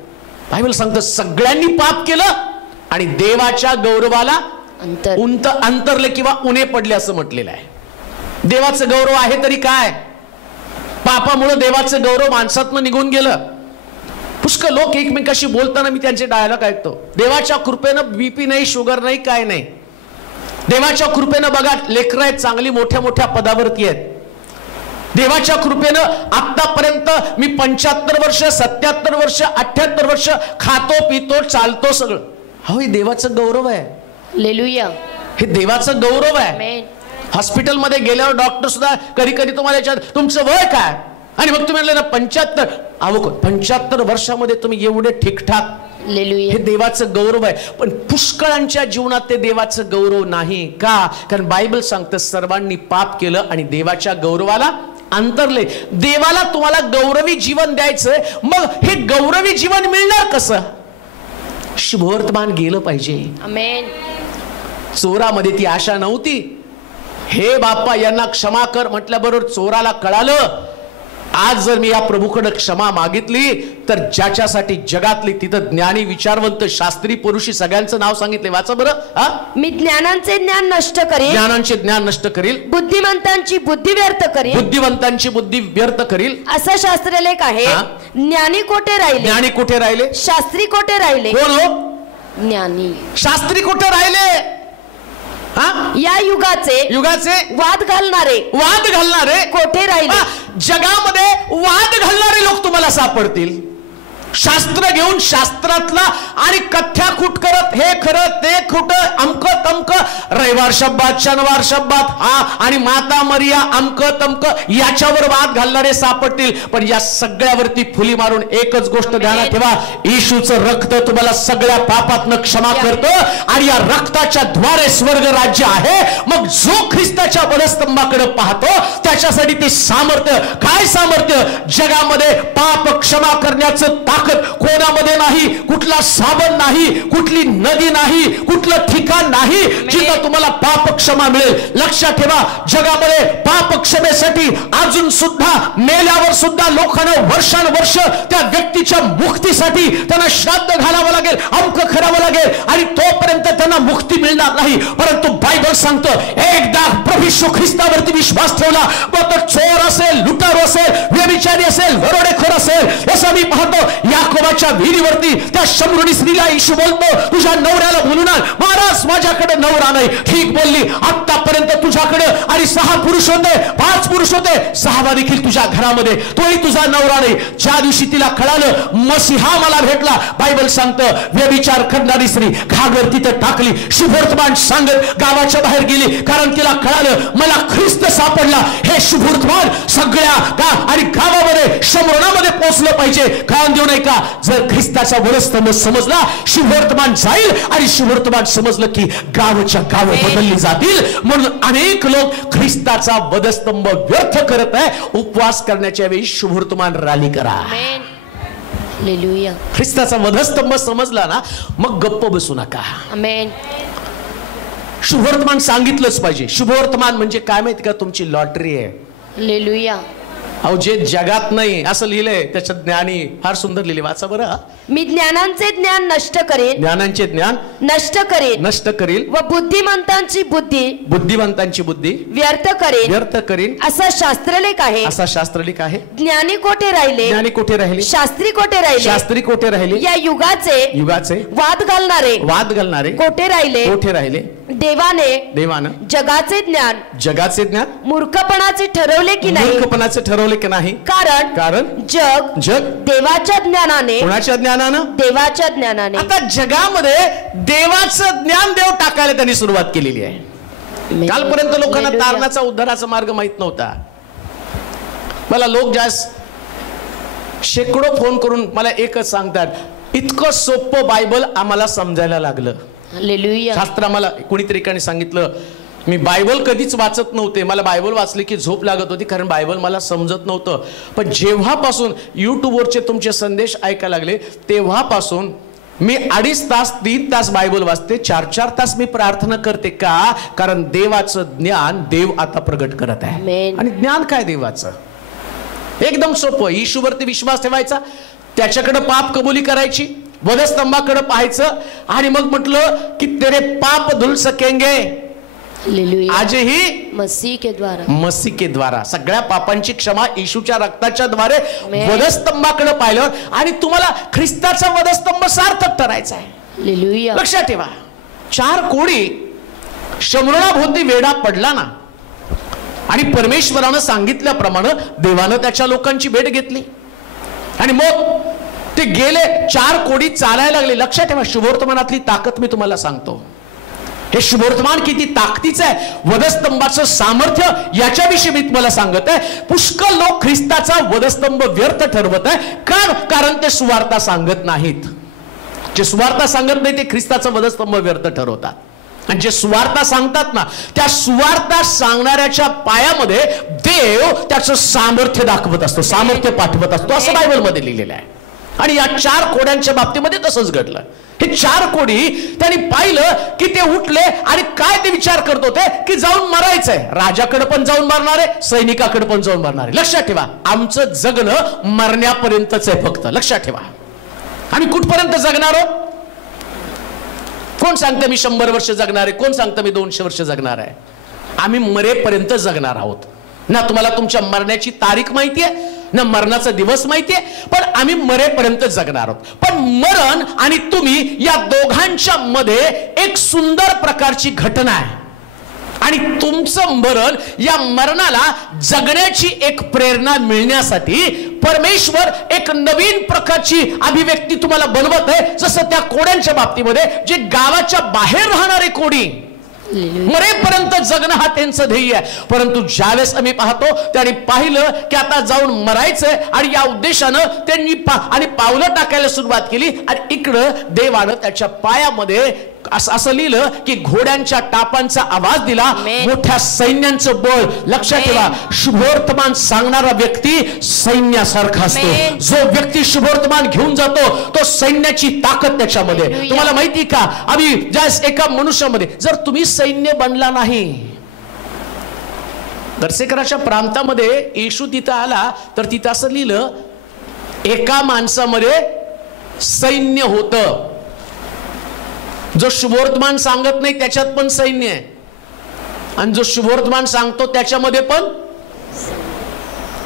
बायबल सांगतं सगळ्यांनी पाप केलं आणि देवाच्या गौरवाला अंतरले किंवा उणे पडले असं म्हटलेलं आहे. देवाचं गौरव आहे तरी काय, पापामुळे देवाचं गौरव माणसातनं निघून गेलं. पुष्कळ लोक एकमेकाशी बोलताना मी त्यांचे डायलॉग ऐकतो. देवाच्या कृपेनं बीपी नाही, शुगर नाही, काय नाही. देवाच्या कृपेनं बघा लेकरं आहेत, चांगली मोठ्या मोठ्या पदावरती आहेत. देवाच्या कृपेनं आतापर्यंत मी 75 वर्ष 77 वर्ष 78 वर्ष खातो पितो चालतो सगळं. हो, हे देवाचं गौरव आहे. हालेलुया. हे देवाचं गौरव आहे. हॉस्पिटलमध्ये गेल्यावर डॉक्टर सुद्धा कधी कधी तुम्हाला विचारतात तुमचं वय काय, आणि मग तुम्ही म्हणलं ना 75. अहो 75 वर्षामध्ये तुम्ही एवढे ठीकठाक. हे देवाचं गौरव आहे. पण पुष्कळांच्या जीवनात ते देवाचं गौरव नाही. का? कारण बायबल सांगतं सर्वांनी पाप केलं आणि देवाच्या गौरवाला अंतरले. देवाला तुम्हाला गौरवी जीवन द्यायचंय, मग हे गौरवी जीवन मिळणार कसं? शुभवर्तमान गेलं पाहिजे. आमेन. चोरामध्ये ती आशा नव्हती. हे बाप्पा यांना क्षमा कर म्हटल्याबरोबर चोराला कळालं आज जर मी या प्रभूकडे क्षमा मागितली तर ज्याच्यासाठी जगातली तिथं ज्ञानी विचारवंत शास्त्री पुरुषी सगळ्यांचं नाव सांगितले. वाचा बरं. मी ज्ञानांचे ज्ञान नष्ट करील, ज्ञानांचे ज्ञान नष्ट करील, बुद्धिमंतांची बुद्धी व्यर्थ करील, बुद्धिवंतांची बुद्धी व्यर्थ करील. असं शास्त्रलेख आहे. ज्ञानी कोठे राहिले, ज्ञानी कुठे राहिले, शास्त्री कोठे राहिले. कोण हो? ज्ञानी. शास्त्री कुठे राहिले? या युगाचे वाद घालणारे कोठे राहिले. जगामध्ये वाद घालणारे लोक तुम्हाला सापडतील. शास्त्र घेऊन शास्त्रातला आणि कथ्याकूट करत हे खरं ते खोटं अमक तमक रविवार शब्दात शनिवार शब्दात हा आणि माता मरिया अमक तमक याच्यावर वाद घालणारे सापडतील. पण या सगळ्यावरती फुली मारून एकच गोष्ट ध्यानात ठेवा, येशूचं रक्त तुम्हाला सगळ्या पापातनं क्षमा करतं आणि या रक्ताच्या द्वारे स्वर्ग राज्य आहे. मग जो ख्रिस्ताच्या बलस्तंभाकडे पाहतो त्याच्यासाठी ते सामर्थ्य. काय सामर्थ्य? जगामध्ये पाप क्षमा करण्याचं ताकद कोणामध्ये नाही, कुठला साबण नाही, कुठली नदी नाही, कुठलं ठिकाण नाही जिथं तुम्हाला पाप क्षमा मिळेल. लक्षात ठेवा, जगामध्ये पाप क्षमेसाठी अजून सुद्धा मेल्यावर सुद्धा लोकांना वर्षानुवर्ष त्या व्यक्तीच्या मुक्तीसाठी त्यांना श्राद्ध घालावं लागेल, अंक करावं लागेल आणि तोपर्यंत त्यांना मुक्ती मिळणार नाही. परंतु बायबल सांगतं एकदा प्रभू येशू ख्रिस्तावरती विश्वास ठेवला, मग तो चोर असेल, लुटारू असेल, व्यभिचारी असेल, दरोडेखोर असेल, असं मी पाहतो याकोबाच्या विहिरीवरती त्या शमरुनी स्त्रीला येशू बोलतो तुझ्या नवऱ्याला बोलून आण. महाराज माझ्याकडे नवरा नाही. ठीक बोलली. आतापर्यंत तुझ्याकडे आणि 6 पुरुष होते, 5 पुरुष होते, 6वा देखील तुझ्या घरामध्ये, तोही तुझा नवरा नाही. ज्या दिवशी तिला कळालं मसीहा मला भेटला, बायबल सांगतं व्यभिचार करणारी स्त्री घागर तिथं टाकली, शुभवर्तमान सांगत गावाच्या बाहेर गेली. कारण तिला कळालं मला ख्रिस्त सापडला. हे शुभवर्तमान सगळ्या आणि गावामध्ये शमरोनामध्ये पोहोचलं पाहिजे. कारण देऊ नाही का? जर ख्रिस्ताचा वरस्तंभ समजला शुभवर्तमान जाईल आणि शुभवर्तमान समजलं की गावच्या गाव बदलली जातील. म्हणून अनेक लोक ख्रिस्ताचा वधस्तंभ व्यर्थ करत आहे. उपवास करण्याच्या वेळी शुभवर्तमान रॅली करा. ख्रिस्ताचा वधस्तंभ समजला ना मग गप्प बसू नका. शुभवर्तमान सांगितलंच पाहिजे. शुभवर्तमान म्हणजे काय माहिती का? तुमची लॉटरी आहे. हालेलुया. अहो जे जगात नाही असं लिहिलंय त्याच्यात ज्ञानी फार सुंदर लिहिले. वाचा बरं. मी ज्ञानांचे ज्ञान नष्ट करेन, ज्ञानांचे ज्ञान नष्ट करेन व बुद्धिमंतांची बुद्धी व्यर्थ करेन असा शास्त्रलेख आहे. ज्ञानी कोठे राहिले, शास्त्री कोठे राहिले. या युगाचे वाद घालणारे कोठे राहिले. देवाने जगाचे ज्ञान मूर्खपणाचे ठरवले की नाही. कारण जग देवाच्या ज्ञानाने आता जगामध्ये देवाचं ज्ञान देव टाकायला त्यांनी सुरुवात केलेली आहे. कालपर्यंत लोकांना तारणाचा उद्धाराचा मार्ग माहित नव्हता. मला लोक जास्त शेकडो फोन करून मला एकच सांगतात, इतकं सोपं बायबल आम्हाला समजायला लागलं. शास्त्र आम्हाला कुणीतरी एकाने सांगितलं, मी बायबल कधीच वाचत नव्हते. मला बायबल वाचली की झोप लागत होती कारण बायबल मला समजत नव्हतं. पण जेव्हापासून यूट्यूबवरचे तुमचे संदेश ऐकायला लागले तेव्हापासून मी 2.5 तास 3 तास बायबल वाचते, 4 तास मी प्रार्थना करते. का? कारण देवाचं ज्ञान देव आता प्रगट करत आहे. आणि ज्ञान काय देवाचं? एकदम सोपं. येशूवरती विश्वास ठेवायचा, त्याच्याकडे पाप कबुली करायची, वधस्तंभाकडे पाहायचं आणि मग म्हटलं की तेरे पाप धुल सकेंगे आजही मसीह के द्वारा. सगळ्या पापांची क्षमा येशूच्या रक्ताच्या द्वारे वधस्तंभाकडे पाहिल्यावर. आणि तुम्हाला ख्रिस्ताचा वधस्तंभ सार्थक ठरायचा आहे. लक्षात ठेवा, 4 कोडी शमरोनाभोवती वेढा पडला ना, आणि परमेश्वरानं सांगितल्याप्रमाणे देवानं त्याच्या लोकांची भेट घेतली आणि मग ते गेले. 4 कोडी चालायला लागले. लक्षात ठेवा, शुभवर्तमानातली ताकद मी तुम्हाला सांगतो. हे शुभवर्तमान किती ताकदीचं आहे, वधस्तंभाचं सामर्थ्य याच्याविषयी मी तुम्हाला सांगत आहे. पुष्कळ लोक ख्रिस्ताचा वधस्तंभ व्यर्थ ठरवत आहे. कारण ते सुवार्ता सांगत नाहीत. जे सुवार्ता सांगत नाही ते ख्रिस्ताचा वधस्तंभ व्यर्थ ठरवतात. आणि जे सुवार्ता सांगतात ना, त्या सुवार्ता सांगणाऱ्याच्या पायामध्ये देव त्याचं सामर्थ्य दाखवत असतो, सामर्थ्य पाठवत असतो, असं बायबलमध्ये लिहिलेलं आहे. आणि या 4 कोड्यांच्या बाबतीमध्ये तसंच घडलं. हे 4 कोडी त्यांनी पाहिलं की ते उठले आणि काय ते विचार करत होते की जाऊन मरायचंय. राजाकडे पण जाऊन मारणार आहे, सैनिकाकडे पण जाऊन मारणार आहे. लक्षात ठेवा, आमचं जगणं मरण्यापर्यंतच आहे फक्त. लक्षात ठेवा, आम्ही कुठपर्यंत जगणार आहोत? कोण सांगतं मी 100 वर्ष जगणार आहे? कोण सांगतं मी 200 वर्ष जगणार आहे? आम्ही मरेपर्यंत जगणार आहोत. ना तुम्हाला तुमच्या मरण्याची तारीख माहिती आहे, ना मरणाचा दिवस माहितीये, पण आम्ही मरेपर्यंत जगणार आहोत. पण मरण आणि तुम्ही या दोघांच्या मध्ये एक सुंदर प्रकारची घटना आहे. आणि तुमचं मरण या मरणाला जगण्याची एक प्रेरणा मिळण्यासाठी परमेश्वर एक नवीन प्रकारची अभिव्यक्ती तुम्हाला बनवत आहे. जसं त्या कोड्यांच्या बाबतीमध्ये, जे गावाच्या बाहेर राहणारे कोडी मरेपर्यंत जगणं हा त्यांचं ध्येय आहे. परंतु ज्यावेळेस आम्ही पाहतो त्यांनी पाहिलं की आता जाऊन मरायचंय आणि या उद्देशानं त्यांनी पावलं टाकायला सुरुवात केली. आणि इकडं देवानं त्याच्या पायामध्ये असं लिहिलं की घोड्यांच्या टापांचा आवाज दिला, मोठ्या सैन्यांचं बळ. लक्षात ठेवा, शुभवर्तमान सांगणारा व्यक्ती सैन्यासारखा असतो. जो व्यक्ती शुभवर्तमान घेऊन जातो तो सैन्याची ताकद त्याच्यामध्ये. तुम्हाला माहिती का, आम्ही ज्या एका मनुष्यामध्ये जर तुम्ही सैन्य बनला नाही, दर्शकराच्या प्रांतामध्ये येशू तिथं आला तर तिथं असं लिहिलं, एका माणसामध्ये सैन्य होतं. जो शुभवर्तमान सांगत नाही त्याच्यात पण सैन्य आहे, आणि जो शुभवर्तमान सांगतो त्याच्यामध्ये पण.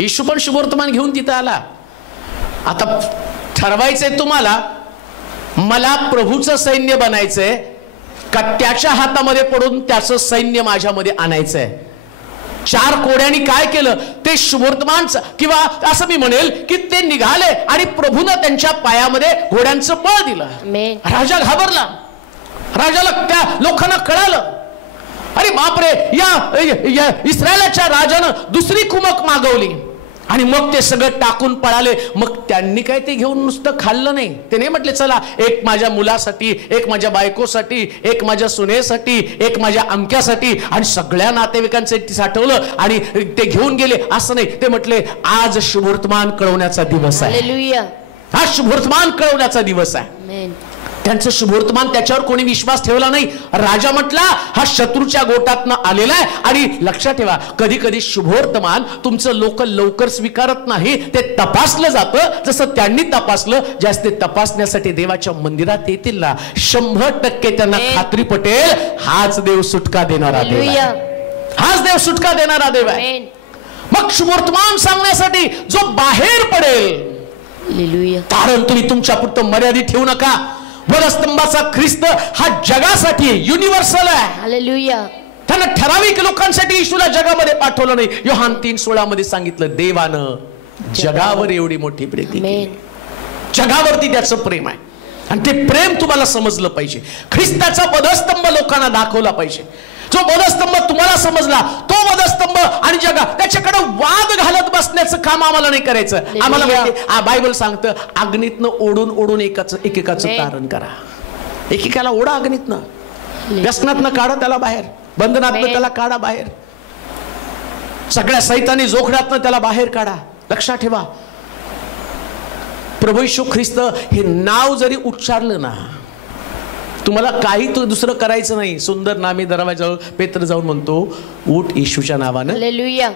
येशू पण शुभवर्तमान घेऊन तिथं आला. आता ठरवायचंय तुम्हाला, मला प्रभूचं सैन्य बनायचंय का त्याच्या हातामध्ये पडून त्याचं सैन्य माझ्यामध्ये आणायचंय? 4 कोड्यांनी काय केलं, ते शुभवर्तमान, किंवा असं मी म्हणेल की ते निघाले आणि प्रभूनं त्यांच्या पायामध्ये घोड्यांचं बळ दिलं. राजा घाबरला. राजाला त्या लोकांना कळालं, अरे बापरे, या इस्रायलाच्या राजानं दुसरी कुमक मागवली. आणि मग ते सगळं टाकून पळाले. मग त्यांनी काय ते घेऊन नुसतं खाल्लं नाही. ते नाही म्हटले चला एक माझ्या मुलासाठी, एक माझ्या बायकोसाठी, एक माझ्या सुनेसाठी, एक माझ्या अमक्यासाठी, आणि सगळ्या नातेवाईकांसाठी साठवलं आणि ते घेऊन गेले. असं नाही, ते म्हटले आज शुभवर्तमान कळवण्याचा दिवस आहे. हा शुभवर्तमान कळवण्याचा दिवस आहे. त्यांचं शुभवर्तमान त्याच्यावर कोणी विश्वास ठेवला नाही. राजा म्हटला हा शत्रूच्या गोटातनं आलेला आहे. आणि लक्षात ठेवा, कधी कधी शुभवर्तमान तुमचं लोक लवकर स्वीकारत नाही, ते तपासलं जातं. जसं त्यांनी तपासलं. ज्यास ते तपासण्यासाठी देवाच्या मंदिरात येतील ना, 100% त्यांना खात्री पटेल हाच देव सुटका देणारा देव आहे. हाच देव सुटका देणारा देव आहे. मग शुभवर्तमान सांगण्यासाठी जो बाहेर पडेल, कारण तुम्ही तुमच्या पुरतं मर्यादित ठेवू नका. वधस्तंभाचा ख्रिस्त हा जगासाठी युनिव्हर्सल आहे. हालेलुया. त्यानं ठराविक लोकांसाठी येशूला जगामध्ये पाठवलं नाही. योहान 3:16 मध्ये सांगितलं, देवानं जगावर एवढी मोठी प्रेम केली. जगावरती त्याचं प्रेम आहे. आणि ते प्रेम तुम्हाला समजलं पाहिजे. ख्रिस्ताचा वधस्तंभ लोकांना दाखवला पाहिजे. जो वधस्तंभ तुम्हाला समजला, तो वधस्तंभ आणि जगा त्याच्याकडे वाद घालत बसण्याचं काम आम्हाला नाही करायचं. आम्हाला माहिती, बायबल सांगतं अग्नीतनं ओढून ओढून एकेकाचं तारण करा. एकेकाला ओढा अग्नीतनं, व्यसनातनं काढा त्याला बाहेर, बंधनातनं त्याला काढा बाहेर, सगळ्या सैतानी जोखड्यातनं त्याला बाहेर काढा. लक्षात ठेवा, प्रभू येशू ख्रिस्त हे नाव जरी उच्चारलं ना, तुम्हाला काही तो दुसरं करायचं नाही. सुंदर नामी दरवाजाजवळ पेत्र जाऊन म्हणतो, उठ येशूच्या नावानं. हालेलुया.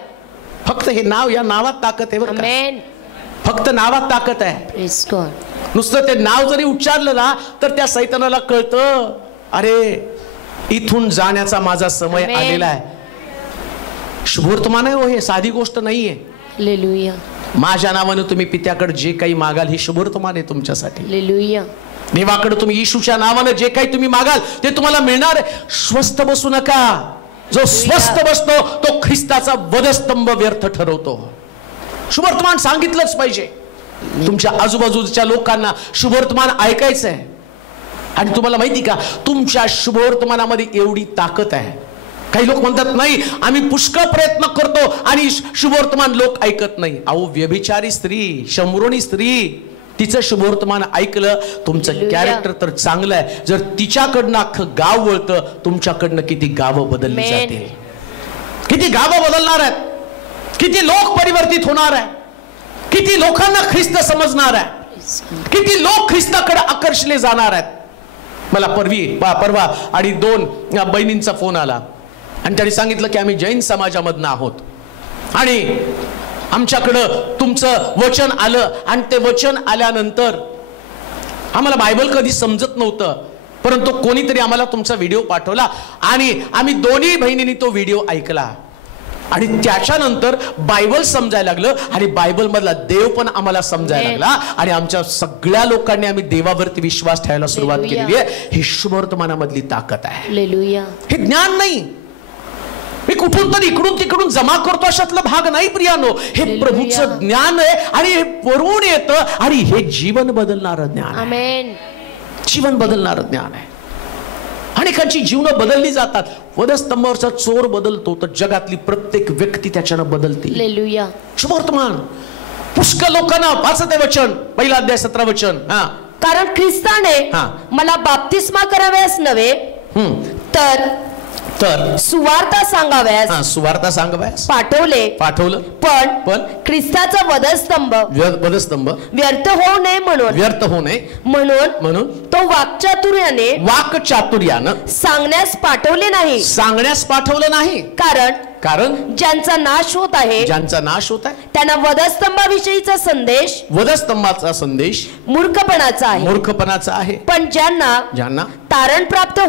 फक्त हे नाव, या नावात ताकद आहे बरं का. आमेन. फक्त नावात ताकद आहे. Praise God. नुसतं ते नाव जरी उच्चारलं ना, तर त्या सैतानाला कळतं, अरे इथून जाण्याचा माझा समय आमेन. आलेला आहे. शुभवर्तमान आहे हो, हे साधी गोष्ट नाहीये. हालेलुया. माझ्या नावानं तुम्ही पित्याकडे जे काही मागाल हे शुभवर्तमान आहे तुमच्यासाठी. हालेलुया. देवाकडे तुम्ही येशूच्या नावानं जे काही तुम्ही मागाल ते तुम्हाला मिळणार. स्वस्थ बसू नका. जो स्वस्थ बसतो तो ख्रिस्ताचा वधस्तंभ व्यर्थ ठरवतो. शुभवर्तमान सांगितलंच पाहिजे. तुमच्या आजूबाजूच्या लोकांना शुभवर्तमान ऐकायचं आहे. आणि तुम्हाला माहिती का, तुमच्या शुभवर्तमानामध्ये एवढी ताकद आहे. काही लोक म्हणतात, नाही आम्ही पुष्कळ प्रयत्न करतो आणि शुभवर्तमान लोक ऐकत नाही. अहो, व्यभिचारी स्त्री, शंभरोणी स्त्री, तिचं शुभवर्तमान ऐकलं, तुमचं कॅरेक्टर तर चांगलं आहे. जर तिच्याकडनं अख्खं गाव वळतं, तुमच्याकडनं किती गावं बदलली जातील, किती गावं बदलणार आहेत, किती लोक परिवर्तित होणार आहे, किती लोकांना ख्रिस्त समजणार आहे, किती लोक ख्रिस्ताकडे आकर्षले जाणार आहेत. मला परवा आणि 2 बहिणींचा फोन आला आणि त्यांनी सांगितलं की आम्ही जैन समाजामधनं आहोत आणि आमच्याकडं तुमचं वचन आलं आणि ते वचन आल्यानंतर आम्हाला बायबल कधी समजत नव्हतं, परंतु कोणीतरी आम्हाला तुमचा व्हिडिओ पाठवला आणि आम्ही दोन्ही बहिणींनी तो व्हिडिओ ऐकला आणि त्याच्यानंतर बायबल समजायला लागलं आणि बायबल मधला देव पण आम्हाला समजायला लागला आणि आमच्या सगळ्या लोकांनी आम्ही देवावरती विश्वास ठेवायला सुरुवात केलेली आहे. ही शुभवर्तमानामधली ताकद आहे. हालेलुया. हे ज्ञान नाही, मी कुठून तरी इकडून तिकडून जमा करतो अशातला भाग नाही प्रियानो. हे प्रभूचं ज्ञान आहे आणि हे वरून येतं आणि हे जीवन बदलणारं ज्ञान. आमेन. जीवन बदलणारं ज्ञान आहे. अनेकांची जीवन बदलली जातात. वधस्तंभावरचा चोर बदलतो तर जगातली प्रत्येक व्यक्ती त्याच्यानं बदलते. हालेलुया. शुभवर्तमान पुष्कळ लोकांना वाचत आहे वचन. 1 अध्याय 17 वचन. कारण ख्रिस्ताने मला बाप्तिस्मा कराव्यास नव्हे तर सुवार्ता सांगाव्यास पाठवलं. पण ख्रिस्ताचा वधस्तंभ व्यर्थ होऊ नये म्हणून तो वाक्चातुर्यानं सांगण्यास पाठवलं नाही. कारण ज्यांचा नाश होत आहे त्यांना वधस्तंभाविषयीचा संदेश मूर्खपणाचा आहे. पण ज्यांना तारण प्राप्ती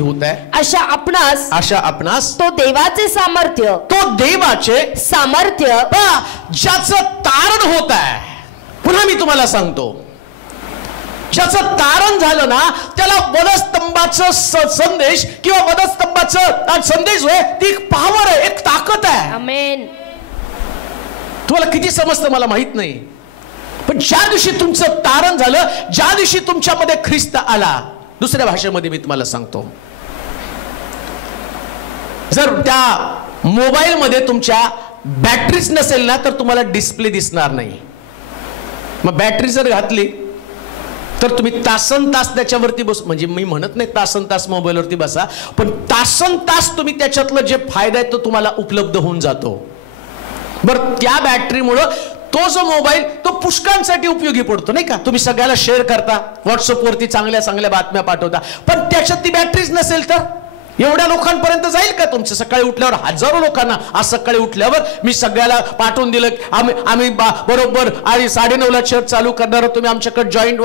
होत आहे अशा आपणास तो देवाचे सामर्थ्य ज्याचं तारण होत आहे. पुन्हा मी तुम्हाला सांगतो, ज्याचं तारण झालं ना त्याला वधस्तंभाचं संदेश किंवा वधस्तंभाचं संदेश होय, ती एक पॉवर आहे, एक ताकद आहे. आमेन. तुम्हाला किती समजतं मला माहित नाही, पण ज्या दिवशी तुमचं तारण झालं, ज्या दिवशी तुमच्यामध्ये ख्रिस्त आला, दुसऱ्या भाषेमध्ये मी तुम्हाला सांगतो, जर त्या मोबाईल मध्ये तुमच्या बॅटरीच नसेल ना तर तुम्हाला डिस्प्ले दिसणार नाही. मग बॅटरी जर घातली तर तुम्ही तासन तास त्याच्यावरती बस, म्हणजे मी म्हणत नाही तासन तास मोबाईलवरती बसा, पण तासन तास तुम्ही त्याच्यातलं जे फायदा आहे तो तुम्हाला उपलब्ध होऊन जातो. बरं, त्या बॅटरीमुळं तो जो मोबाईल तो पुष्कळांसाठी उपयोगी पडतो नाही का. तुम्ही सगळ्याला शेअर करता, व्हॉट्सअपवरती चांगल्या बातम्या पाठवता, पण त्याच्यात ती बॅटरीच नसेल तर एवढ्या लोकांपर्यंत जाईल का तुमचं? सकाळी उठल्यावर हजारो लोकांना, आज सकाळी उठल्यावर मी सगळ्याला पाठवून दिलं, आम्ही बरोबर 9:30ला चर्च चालू करणार, तुम्ही आमच्याकडे जॉईन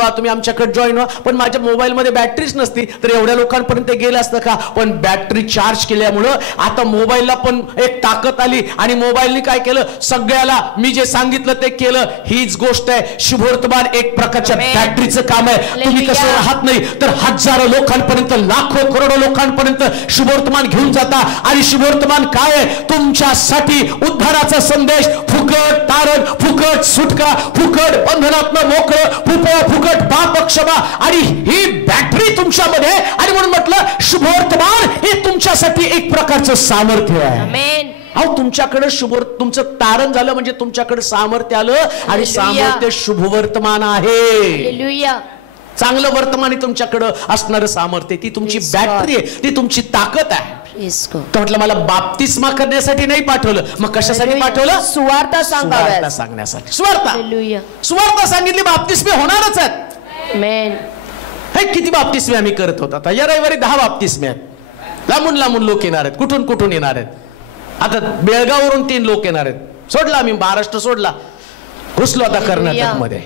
व्हा, पण माझ्या मोबाईलमध्ये बॅटरीच नसती तर एवढ्या लोकांपर्यंत गेलं असतं का? पण बॅटरी चार्ज केल्यामुळं आता मोबाईलला पण एक ताकद आली आणि मोबाईलने काय केलं, सगळ्याला मी जे सांगितलं ते केलं. हीच गोष्ट आहे शुभवर्तमान, एक प्रकारच्या बॅटरीचं काम आहे. तुम्ही कसं राहत नाही तर हजारो लोकांपर्यंत, लाखो करोडो लोकांपर्यंत शुभवर्तमान घेऊन जाता. आणि शुभवर्तमान काय आहे? तुमच्यासाठी उद्धाराचा संदेश, फुकट तारण, फुकट सुटका, फुकट बंधनातनं मोकळं, फुकट पाप क्षमा, आणि ही बॅटरी तुमच्यामध्ये. आणि म्हणून म्हटलं शुभवर्तमान हे तुमच्यासाठी एक प्रकारचं सामर्थ्य आहे. आमेन. अहो, तुमच्याकडे तुमचं तारण झालं म्हणजे तुमच्याकडे सामर्थ्य आलं, आणि सामर्थ्य शुभवर्तमान आहे. हालेलुया. चांगलं वर्तमान तुमच्याकडं असणारं सामर्थ्य, ती तुमची बॅटरी आहे, ती तुमची ताकद आहे. तर म्हटलं मला बाप्तिस्मा करण्यासाठी नाही पाठवलं, मग कशासाठी पाठवलं? सुवार्ता सांगण्यासाठी. सुवार्ता सांगितली, बाप्तिस्मे होणारच आहेत. किती बाप्तिस्मे आम्ही करत होतो. आता या रविवारी 10 बाप्तिस्मे आहेत. लांबून लांबून लोक येणार आहेत, कुठून कुठून येणार आहेत. आता बेळगाववरून 3 लोक येणार आहेत. सोडला आम्ही महाराष्ट्र, सोडला, घुसलो आता कर्नाटक मध्ये.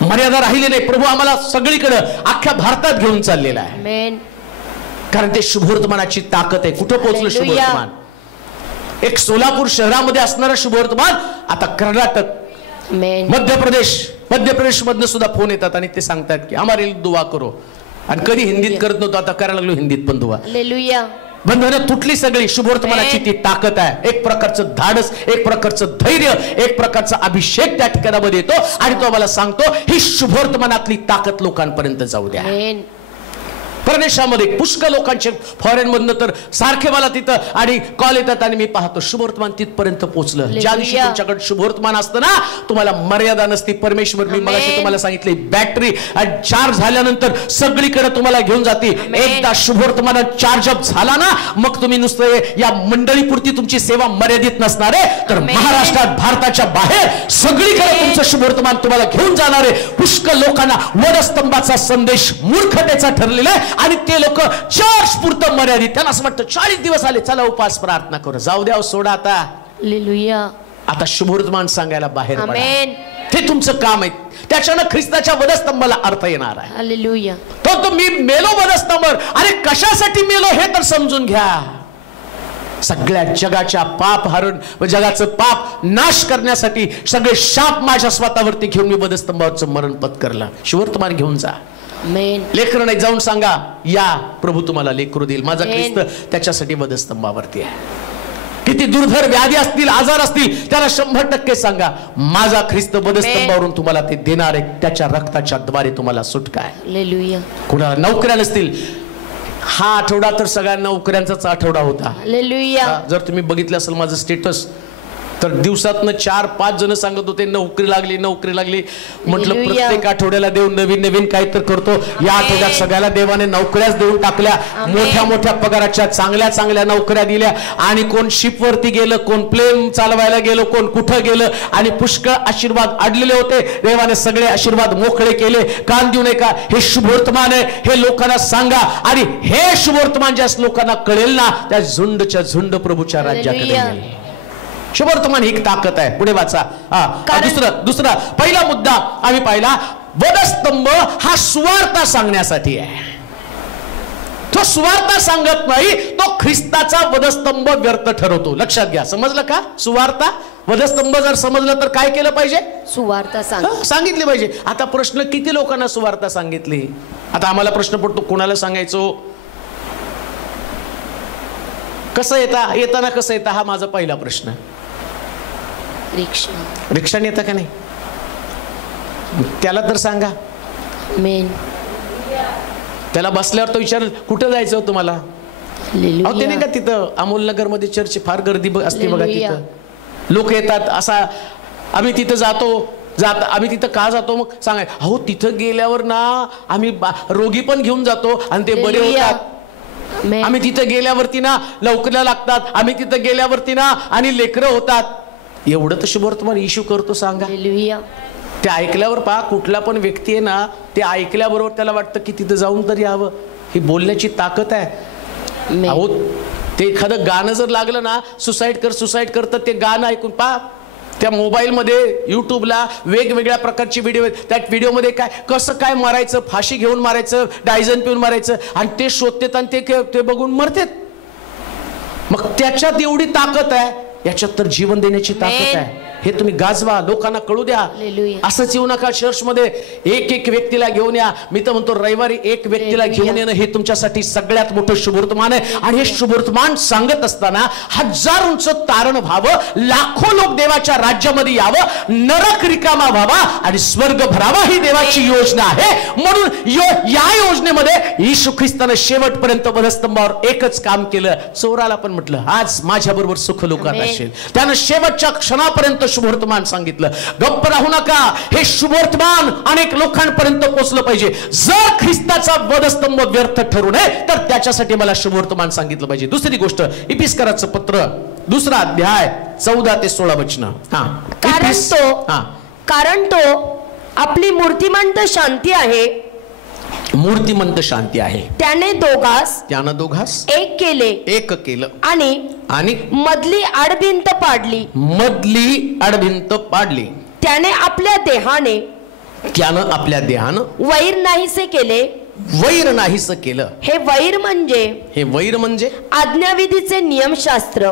मर्यादा राहिली नाही. प्रभू आम्हाला सगळीकडे अख्ख्या भारतात घेऊन चाललेला आहे, कारण ते शुभवर्तमानाची ताकद आहे. कुठं पोहोचलं शुभवर्तमान? एक सोलापूर शहरामध्ये असणारं शुभवर्तमान आता कर्नाटक, मध्य प्रदेश मधनं सुद्धा फोन येतात आणि ते सांगतात की हमारे लिए दुआ करो. आणि कधी हिंदीत करत नव्हतं, आता करायला लागलो हिंदीत पण दुआ. बंधनं तुटली सगळी. शुभवर्तमानाची ती ताकद आहे. एक प्रकारचं धाडस, एक प्रकारचं धैर्य, एक प्रकारचा अभिषेक त्या ठिकाणामध्ये येतो आणि तो आम्हाला सांगतो ही शुभवर्तमानातली ताकद लोकांपर्यंत जाऊ द्या. परदेशामध्ये पुष्कळ लोकांचे फॉरेन मधनं तर सारखे मला तिथं आणि कॉल येतात आणि मी पाहतो शुभवर्तमान तिथपर्यंत पोहोचलं. ज्या दिवशी तुमच्याकडे शुभवर्तमान असतं ना, तुम्हाला मर्यादा नसती. परमेश्वर, मी मला तुम्हाला सांगितले, बॅटरी चार्ज झाल्यानंतर सगळीकडे तुम्हाला घेऊन जाते. एकदा शुभवर्तमान चार्ज अप झाला ना, मग तुम्ही नुसतं या मंडळीपुरती तुमची सेवा मर्यादित नसणार आहे, तर महाराष्ट्रात, भारताच्या बाहेर सगळीकडे तुमचं शुभवर्तमान तुम्हाला घेऊन जाणार आहे. पुष्कळ लोकांना वधस्तंभाचा संदेश मूर्खतेचा ठरलेला आहे आणि ते लोक चर्च पुरतं मर्यादित. त्यांना असं वाटतं 40 दिवस आले, चला उपास प्रार्थना करू, जाऊ द्या, सोडा आता. आता शुभवर्तमान सांगायला बाहेर पडा. ते तुमचं काम आहे. त्याच्यानं ख्रिस्ताच्या वधस्तंभाला अर्थ येणार आहे. तो मी मेलो वधस्तंभावर. अरे कशासाठी मेलो हे तर समजून घ्या. सगळ्या जगाच्या पाप हरण, जगाचं पाप नाश करण्यासाठी सगळे शाप माझ्या स्वतःवरती घेऊन मी वधस्तंभावरचं मरण पत्करलं. शुभवर्तमान घेऊन जा. लेकरं नाही, जाऊन सांगा या प्रभू तुम्हाला लेकरू देईल. माझा ख्रिस्त त्याच्यासाठी वधस्तंभावरती आहे. किती दुर्धर व्याधी असतील, आजार असतील, त्याला 100% सांगा माझा ख्रिस्त वधस्तंभावरून तुम्हाला ते देणार आहे. त्याच्या रक्ताच्या द्वारे तुम्हाला सुटका आहे. कुणाला नोकऱ्या नसतील, हा आठवडा तर सगळ्या नोकऱ्यांचाच आठवडा होता. जर तुम्ही बघितलं असेल माझं स्टेटस, तर दिवसातनं 4-5 जण सांगत होते नोकरी लागली, नोकरी लागली. म्हटलं प्रत्येक आठवड्याला देव नवीन नवीन काही तर करतो. या आठवड्यात सगळ्याला देवाने नोकऱ्याच देऊन टाकल्या. मोठ्या मोठ्या पगाराच्या चांगल्या चांगल्या नोकऱ्या दिल्या. आणि कोण शिपवरती गेलं, कोण प्लेन चालवायला गेलं, कोण कुठं गेलं, आणि पुष्कळ आशीर्वाद अडलेले होते. देवाने सगळे आशीर्वाद मोकळे केले. कान देऊ नका, हे शुभवर्तमान आहे, हे लोकांना सांगा. आणि हे शुभवर्तमान ज्या लोकांना कळेल ना, त्या झुंडच्या झुंड प्रभूच्या राज्याकडे येईल. शुभवर्तमान ही ताकद आहे. पुढे वाचा. दुसरा पहिला मुद्दा आम्ही पाहिला, वधस्तंभ हा सुवार्ता सांगण्यासाठी आहे. तो सुवार्ता सांगत नाही, तो ख्रिस्ताचा वधस्तंभ व्यर्थ ठरवतो. लक्षात घ्या. समजलं का? सुवार्ता वधस्तंभ जर समजलं तर काय केलं पाहिजे? सुवार्ता सांगितली पाहिजे. आता प्रश्न, किती लोकांना सुवार्ता सांगितली? आता आम्हाला प्रश्न पडतो, कोणाला सांगायचो, कसं येताना कसं येता, हा माझा पहिला प्रश्न. रिक्षाने येतं का नाही? त्याला तर सांगा. त्याला बसल्यावर तो विचार कुठं जायचं तुम्हाला? ते नाही का तिथं अमोलनगर मध्ये चर्च फार गर्दी असते बघा, तिथं लोक येतात. असा आम्ही तिथं आम्ही तिथं का जातो? मग सांगाय, अहो तिथं गेल्यावर ना आम्ही रोगी पण घेऊन जातो आणि ते बरे होतात. आम्ही तिथं गेल्यावरती ना लवकऱ्या लागतात. आम्ही तिथं गेल्यावरती ना आणि लेकरं होतात. एवढं तर शुभवर्तमान इशू करतो. सांगा. ते ऐकल्यावर पहा, कुठला पण व्यक्ती आहे ना, ते ऐकल्याबरोबर त्याला वाटतं की तिथं जाऊन तरी यावं. ही बोलण्याची ताकद आहे. अहो ते एखादं गाणं जर लागलं ना, सुसाईड कर तर ते गाणं ऐकून पहा. त्या मोबाईलमध्ये यूट्यूबला वेगवेगळ्या प्रकारची व्हिडिओ आहेत. त्या व्हिडिओमध्ये कसं काय मारायचं, फाशी घेऊन मारायचं, डायझन पिऊन मारायचं, आणि ते शोधतात आणि ते बघून मरतात. मग त्याच्यात एवढी ताकद आहे, याच्यात तर जीवन देण्याची ताकद आहे. हे तुम्ही गाजवा, लोकांना कळू द्या. असंच येऊ नका चर्चमध्ये एक व्यक्तीला घेऊन या. मी तर म्हणतो रविवारी एक व्यक्तीला घेऊन येणं हे तुमच्यासाठी सगळ्यात मोठं शुभवर्तमान आहे. आणि हे शुभवर्तमान सांगत असताना हजारोंचं तारण व्हावं, लाखो लोक देवाच्या राज्यामध्ये यावं, नरक रिकामा व्हावा आणि स्वर्ग भरावा, ही देवाची योजना आहे. म्हणून या योजनेमध्ये येशू ख्रिस्ताने शेवटपर्यंत वधस्तंभावर एकच काम केलं. चोराला पण म्हटलं आज माझ्या बरोबर सुख लोकात असेल. त्यानं शेवटच्या क्षणापर्यंत शुभवर्तमान सांगितलं. गप्प राहू नका, हे शुभवर्तमान अनेक लोकांपर्यंत पोहोचलं पाहिजे. जर ख्रिस्ताचा वधस्तंभ व्यर्थ ठरू नये तर त्याच्यासाठी मला शुभवर्तमान सांगितलं पाहिजे. दुसरी गोष्ट, इफिसकराचं पत्र 2 अध्याय 14 ते 16 वचन. कारण तो आपली मूर्तिमंत शांती आहे. मूर्तिमंत शांती आहे. त्यानं दोघास एक केलं आणि मधली आडभिंत पाडली. त्याने आपल्या देहाने वैर नाहीसे केले. हे वैर म्हणजे आज्ञाविधीचे नियमशास्त्र.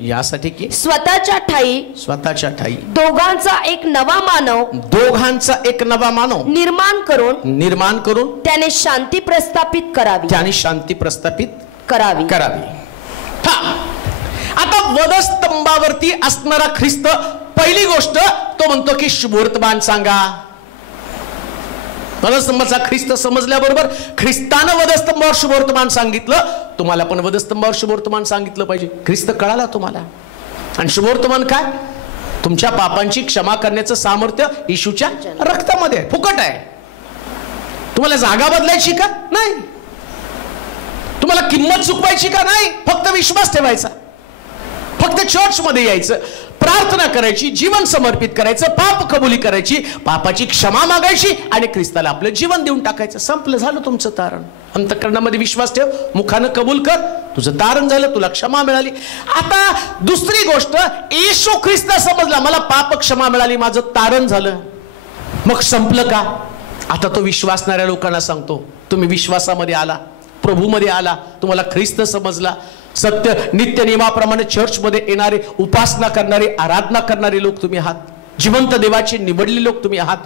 यासाठी की स्वतःच्या ठाई दोघांचा एक नवा मानव निर्माण करून त्याने शांती प्रस्थापित करावी. आता वधस्तंभावरती असणारा ख्रिस्त, पहिली गोष्ट तो म्हणतो की शुभवर्तमान सांगा. वधस्तंभाचा ख्रिस्त समजल्याबरोबर ख्रिस्तानं वधस्तंभावर शुभवर्तमान सांगितलं, तुम्हाला पण वधस्तंभावर शुभवर्तमान सांगितलं पाहिजे. ख्रिस्त कळाला तुम्हाला. आणि शुभवर्तमान काय? तुमच्या पापांची क्षमा करण्याचं सामर्थ्य येशूच्या रक्तामध्ये आहे. फुकट आहे. तुम्हाला जागा बदलायची का? नाही. तुम्हाला किंमत चुकवायची का? नाही. फक्त विश्वास ठेवायचा, फक्त चर्च मध्ये यायचं, प्रार्थना करायची, जीवन समर्पित करायचं, पाप कबुली करायची, पापाची क्षमा मागायची आणि ख्रिस्ताला आपलं जीवन देऊन टाकायचं. संपलं, झालं तुमचं तारण. अंतःकरणामध्ये विश्वास ठेव, मुखानं कबूल कर, तुझं तारण झालं, तुला क्षमा मिळाली. आता दुसरी गोष्ट, येशू ख्रिस्त समजला, मला पाप क्षमा मिळाली, माझं तारण झालं. मग संपलं का? आता तो विश्वासणाऱ्या लोकांना सांगतो, तुम्ही विश्वासामध्ये आला, प्रभूमध्ये आला, तुम्हाला ख्रिस्त समजला, सत्य नित्य नियमाप्रमाणे चर्च मध्ये येणारे, उपासना करणारे, आराधना करणारे लोक तुम्ही आहात. जिवंत देवाचे निवडले लोक तुम्ही आहात.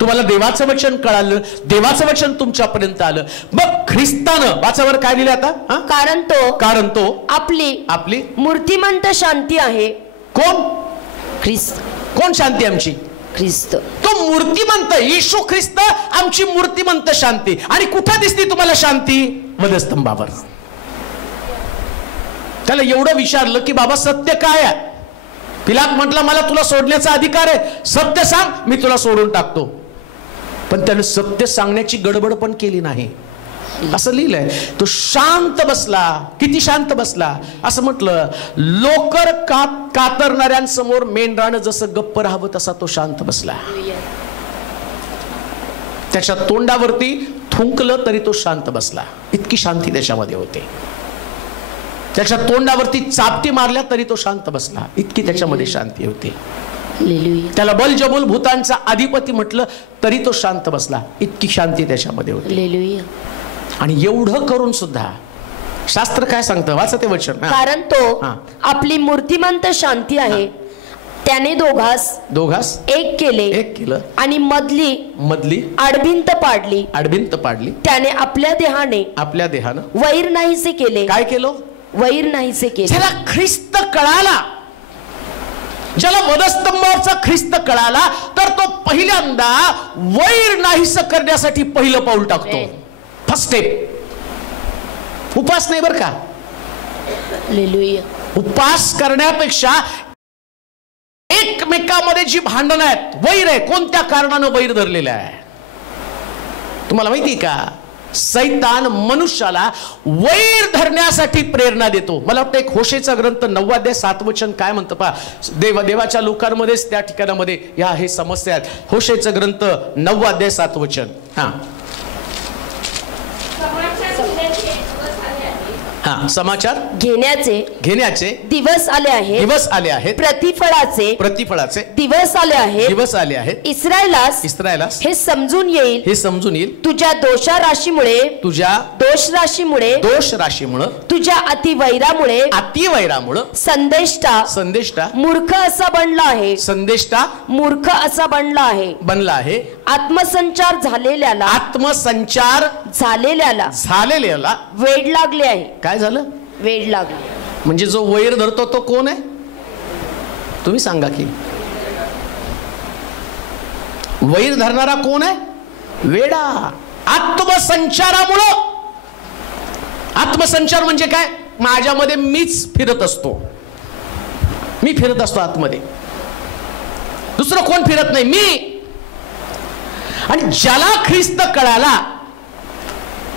तुम्हाला देवाचं वचन कळालं, देवाचं वचन तुमच्यापर्यंत आलं. मग ख्रिस्तानं वाचावर काय लिहिलं आता? कारण तो आपली मूर्तिमंत शांती आहे. कोण? ख्रिस्त. कोण शांती आमची? ख्रिस्त. तो मूर्तिमंत, येशू ख्रिस्त आमची मूर्तिमंत शांती. आणि कुठे दिसते तुम्हाला शांती? वधस्तंभावर. त्याला एवढं विचारलं की बाबा सत्य काय आहे? पिलात म्हटलं मला तुला सोडण्याचा अधिकार आहे, सत्य सांग, मी तुला सोडून टाकतो. पण त्याने सत्य सांगण्याची गडबड पण केली नाही. असं लिहिलंय, तो शांत बसला. किती शांत बसला? असं म्हटलं, लोकर कातरणाऱ्यांसमोर मेंढरानं जसं गप्प राहावं तसा तो शांत बसला. त्याच्या तोंडावरती थुंकलं तरी तो शांत बसला. इतकी शांती त्याच्यामध्ये होते. त्याच्या तोंडावरती चापटी मारल्या तरी तो शांत बसला. इतकी त्याच्यामध्ये शांती होती. त्याला बलजबूल भूतांचा अधिपती म्हटलं तरी तो शांत बसला. इतकी शांती त्याच्यामध्ये होती. आणि एवढं करून सुद्धा शास्त्र काय सांगतं? वाचा ते वचन. कारण तो आपली मूर्तिमंत शांती आहे. त्याने दोघास एक केलं आणि मधली आडभिंत पाडली. त्याने आपल्या देहाने वैर नाहीसे केले. काय केलं? वैर नाहीसे केले. ज्याला ख्रिस्त कळाला, ज्याला वधस्तंभावरचा ख्रिस्त कळाला, तर तो पहिल्यांदा वैर नाहीस करण्यासाठी पहिलं पाऊल टाकतो. First step. उपास नाही बरं का. उपास करण्यापेक्षा एकमेकांमध्ये जी भांडण आहेत, वैर आहे, कोणत्या कारणानं वैर धरलेलं आहे तुम्हाला माहिती का? सैतान मनुष्याला वैर धरण्यासाठी प्रेरणा देतो. मला वाटतं एक होशेचा ग्रंथ 9 अध्याय 7 वचन काय म्हणतं पहा. देवाच्या लोकांमध्येच त्या ठिकाणामध्ये या हे समस्या आहेत. होशेचा ग्रंथ 9 अध्याय 7 वचन. समाचार घेण्याचे दिवस आले आहेत. प्रतिफळाचे दिवस आले आहेत. इस्रायलास हे समजून येईल तुझ्या दोष राशीमुळे तुझ्या अतिवैरामुळे संदेष्टा मूर्ख असा बनला आहे. आत्मसंचार झालेल्याला वेड लागले आहे. काय झालं? वेड लागले. म्हणजे जो वैर धरतो तो कोण आहे? तुम्ही सांगा की. वैर धरणारा कोण आहे? वेडा. आत्मसंचारामुळं. आत्मसंचार म्हणजे काय? माझ्यामध्ये मीच फिरत असतो. मी फिरत असतो आतमध्ये, दुसरं कोण फिरत नाही, मी. आणि ज्याला ख्रिस्त कळाला,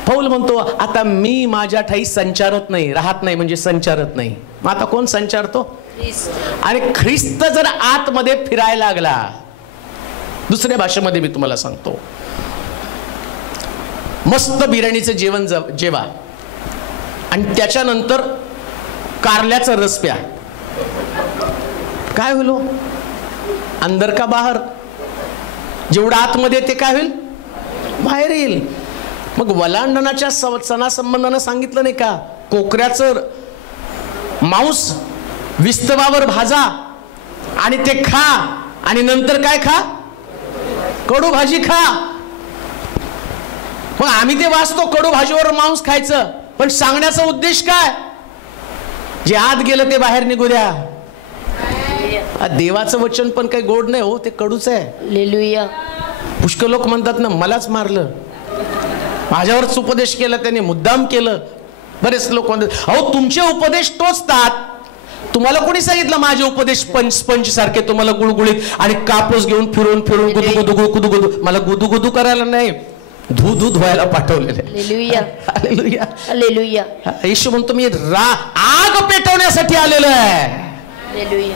पौल म्हणतो आता मी माझ्या ठाई संचारत नाही, राहत नाही, म्हणजे संचारत नाही. मग आता कोण संचारतो? आणि ख्रिस्त जर आतमध्ये फिरायला लागला, दुसऱ्या भाषेमध्ये मी तुम्हाला सांगतो, मस्त बिर्याणीचं जेवण जेवा आणि त्याच्यानंतर कारल्याचा रस प्या, काय होईल? अंदर का बाहेर? जेवढं आतमध्ये ते काय होईल? बाहेर येईल. मग वलांडणाच्या सणासंबंधानं सांगितलं नाही का, कोकऱ्याचं मांस विस्तवावर भाजा आणि ते खा, आणि नंतर काय खा? कडू भाजी खा. मग आम्ही ते वाचतो कडू भाजीवर मांस खायचं, पण सांगण्याचा उद्देश काय? जे आत गेलं ते बाहेर निघू द्या. देवाचं वचन पण काही गोड नाही हो, ते कडूच आहे. हालेलुया. पुष्कळ लोक म्हणतात ना, मलाच मारलं, माझ्यावरच उपदेश केला त्याने, मुद्दाम केलं. बरेच लोक म्हणतात अहो तुमचे उपदेश टोचतात. तुम्हाला कोणी सांगितलं माझे उपदेश स्पंज सारखे तुम्हाला गुळगुळीत आणि कापूस घेऊन फिरून फिरून गुदुगुदू? मला गुदुगुदू करायला नाही, धू व्हायला पाठवलेले. हालेलुया. हालेलुया. येशू म्हणतो मी आग पेटवण्यासाठी आलेलो आहे. हालेलुया.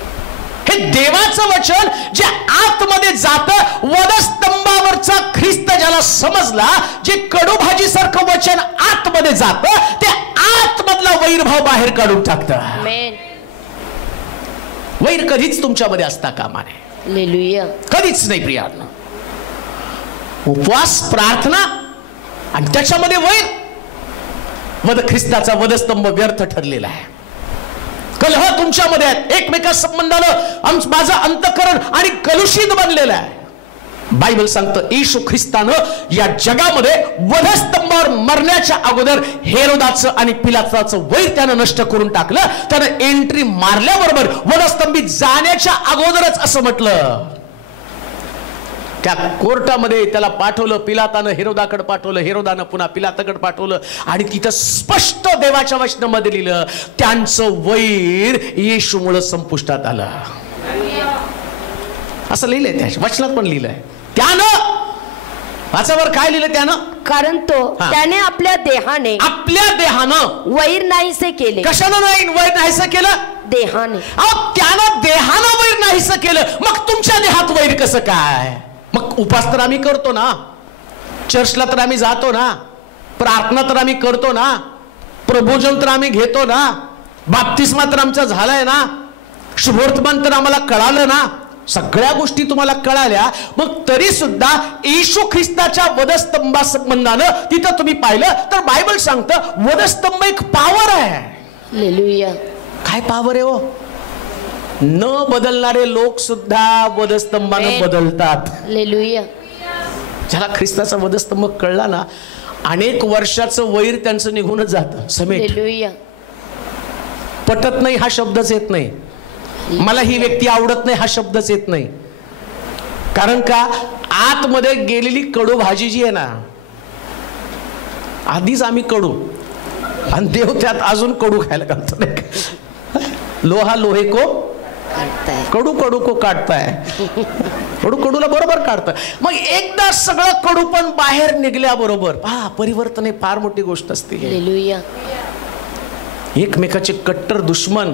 हे देवाचं वचन जे आतमध्ये जातं, वधस्तंभावरचा ख्रिस्त ज्याला समजला, जे कडू भाजी सारखं वचन आतमध्ये जातं, ते आतमधला वैरभाव बाहेर काढून टाकतं. आमेन. वैर कधीच तुमच्यामध्ये असता कामा नये. हालेलुया. कधीच नाही प्रियांनो. उपवास, प्रार्थना आणि त्याच्यामध्ये वैर, वध ख्रिस्ताचा वधस्तंभ व्यर्थ ठरलेला आहे. कलह तुमच्यामध्ये आहेत, एकमेका संबंधानं माझं अंतःकरण आणि कलुषित बनलेलं आहे. बायबल सांगतं येशू ख्रिस्तानं या जगामध्ये वधस्तंभावर मरण्याच्या अगोदर हेरोदाचं आणि पिलाताचं वैर त्यानं नष्ट करून टाकलं. त्यानं एंट्री मारल्याबरोबर वधस्तंभी जाण्याच्या अगोदरच असं म्हटलं, त्या कोर्टामध्ये त्याला पाठवलं, पिलातानं हेरोदाकडे पाठवलं, हेरोदानं पुन्हा पिलाताकडे पाठवलं, आणि तिथं स्पष्ट देवाच्या वचनामध्ये लिहिलं त्यांचं वैर येशूमुळे संपुष्टात आलं. असं लिहिलंय, त्या वचनात पण लिहिलंय. त्यानं वाचावर काय लिहिलं? त्यानं, कारण त्याने आपल्या देहानं वैर नाहीसे केले. कशानं नाही वैर नाहीसं केलं? देहाने. त्यानं देहानं वैर नाहीसं केलं. मग तुमच्या देहात वैर कसं काय? मग उपास तर आम्ही करतो ना, चर्चला तर आम्ही जातो ना, प्रार्थना तर आम्ही करतो ना, प्रभोजन तर आम्ही घेतो ना, बाप्तिस्मा तर आमचा झालाय ना, शुभवर्तमान तर आम्हाला कळालं ना, सगळ्या गोष्टी तुम्हाला कळाल्या. मग तरी सुद्धा येशू ख्रिस्ताच्या वधस्तंभा संबंधानं तिथं तुम्ही पाहिलं तर बायबल सांगतं वधस्तंभ एक पावर आहे. हालेलुया. काय पावर आहे हो? न बदलणारे लोक सुद्धा वधस्तंभानं बदलतात. हालेलुया. ज्याला ख्रिस्ताचा वधस्तंभ कळला ना, अनेक वर्षाचं वैर त्यांचं निघूनच जातं. समेट. हालेलुया. पटत नाही हा शब्दच येत नाही, मला ही व्यक्ती आवडत नाही हा शब्दच येत नाही. कारण का आतमध्ये गेलेली कडू भाजी जी आहे ना, आधीच आम्ही कडू आणि देव त्यात अजून कडू खायला घालतो. लोहा लोहे को कडू कडू को काढताय, कडू कडूला बरोबर काढतं. मग एकदा सगळं कडू पण बाहेर निघल्याबरोबर पहा परिवर्तन हे फार मोठी गोष्ट असते. हालेलुया. एकमेकाचे कट्टर दुश्मन,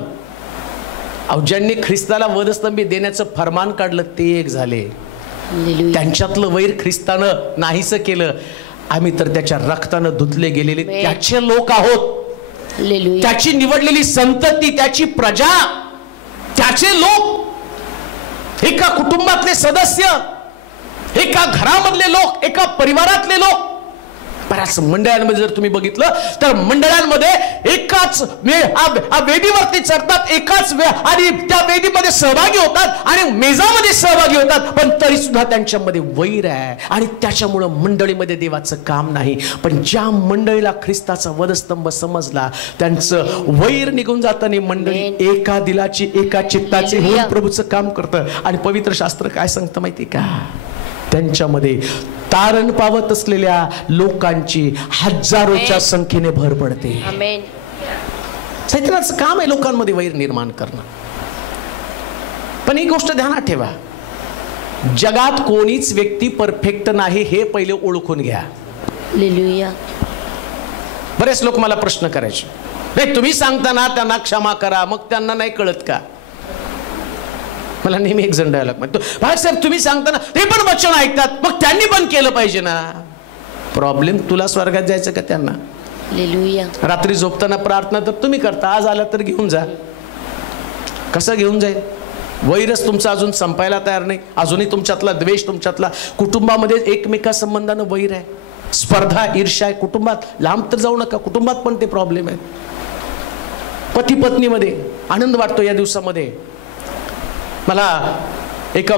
ज्यांनी ख्रिस्ताला वधस्तंभी देण्याचं फरमान काढलं ते एक झाले. त्यांच्यातलं वैर ख्रिस्तानं नाहीसं केलं. आम्ही तर त्याच्या रक्तानं धुतले गेलेले त्याचे लोक आहोत. त्याची निवडलेली संतती, त्याची प्रजा, त्याचे लोक, एका कुटुंबातले सदस्य, एका घरामधले लोक, एका परिवारातले लोक. बऱ्याच मंडळांमध्ये जर तुम्ही बघितलं तर मंडळांमध्ये एकाच वेदीवरती चढतात, एकाच आणि त्या वेदीमध्ये सहभागी होतात आणि मेजामध्ये सहभागी होतात, पण तरी सुद्धा त्यांच्यामध्ये वैर आहे आणि त्याच्यामुळं मंडळीमध्ये देवाचं काम नाही. पण ज्या मंडळीला ख्रिस्ताचा वधस्तंभ समजला त्यांचं वैर निघून जातं आणि मंडळी एका दिलाची, एका चित्ताची होऊन प्रभूचं काम करतं. आणि पवित्र शास्त्र काय सांगतं माहिती का? त्यांच्यामध्ये तारण पावत असलेल्या लोकांची हजारोच्या संख्येने भर पडते. आमेन. सैतानाचं काम आहे लोकांमध्ये वैर निर्माण करणं. पण ही गोष्ट ध्यानात ठेवा, जगात कोणीच व्यक्ती परफेक्ट नाही हे पहिले ओळखून घ्या. हालेलुया. बरेच लोक मला प्रश्न करायचे, नाही तुम्ही सांगताना त्यांना क्षमा करा, मग त्यांना नाही कळत का? मला नेहमी एक जण डायलॉग म्हणतो, भाईसाहेब तुम्ही सांगताना ते पण वचन ऐकतात, मग त्यांनी पण केलं पाहिजे ना. प्रॉब्लेम तुला स्वर्गात जायचं का त्यांना? हालेलुया. रात्री झोपताना प्रार्थना तर तुम्ही करता, आज आला तर घेऊन जा. कसं घेऊन जाईल? वैरच तुमचा अजून संपायला तयार नाही, अजूनही तुमच्यातला द्वेष, तुमच्यातला कुटुंबामध्ये एकमेका संबंधानं वैर आहे, स्पर्धा, ईर्ष्या आहे कुटुंबात. लांब तर जाऊ नका, कुटुंबात पण ते प्रॉब्लेम आहे. पती पत्नीमध्ये आनंद वाटतो या दिवसामध्ये. मला एका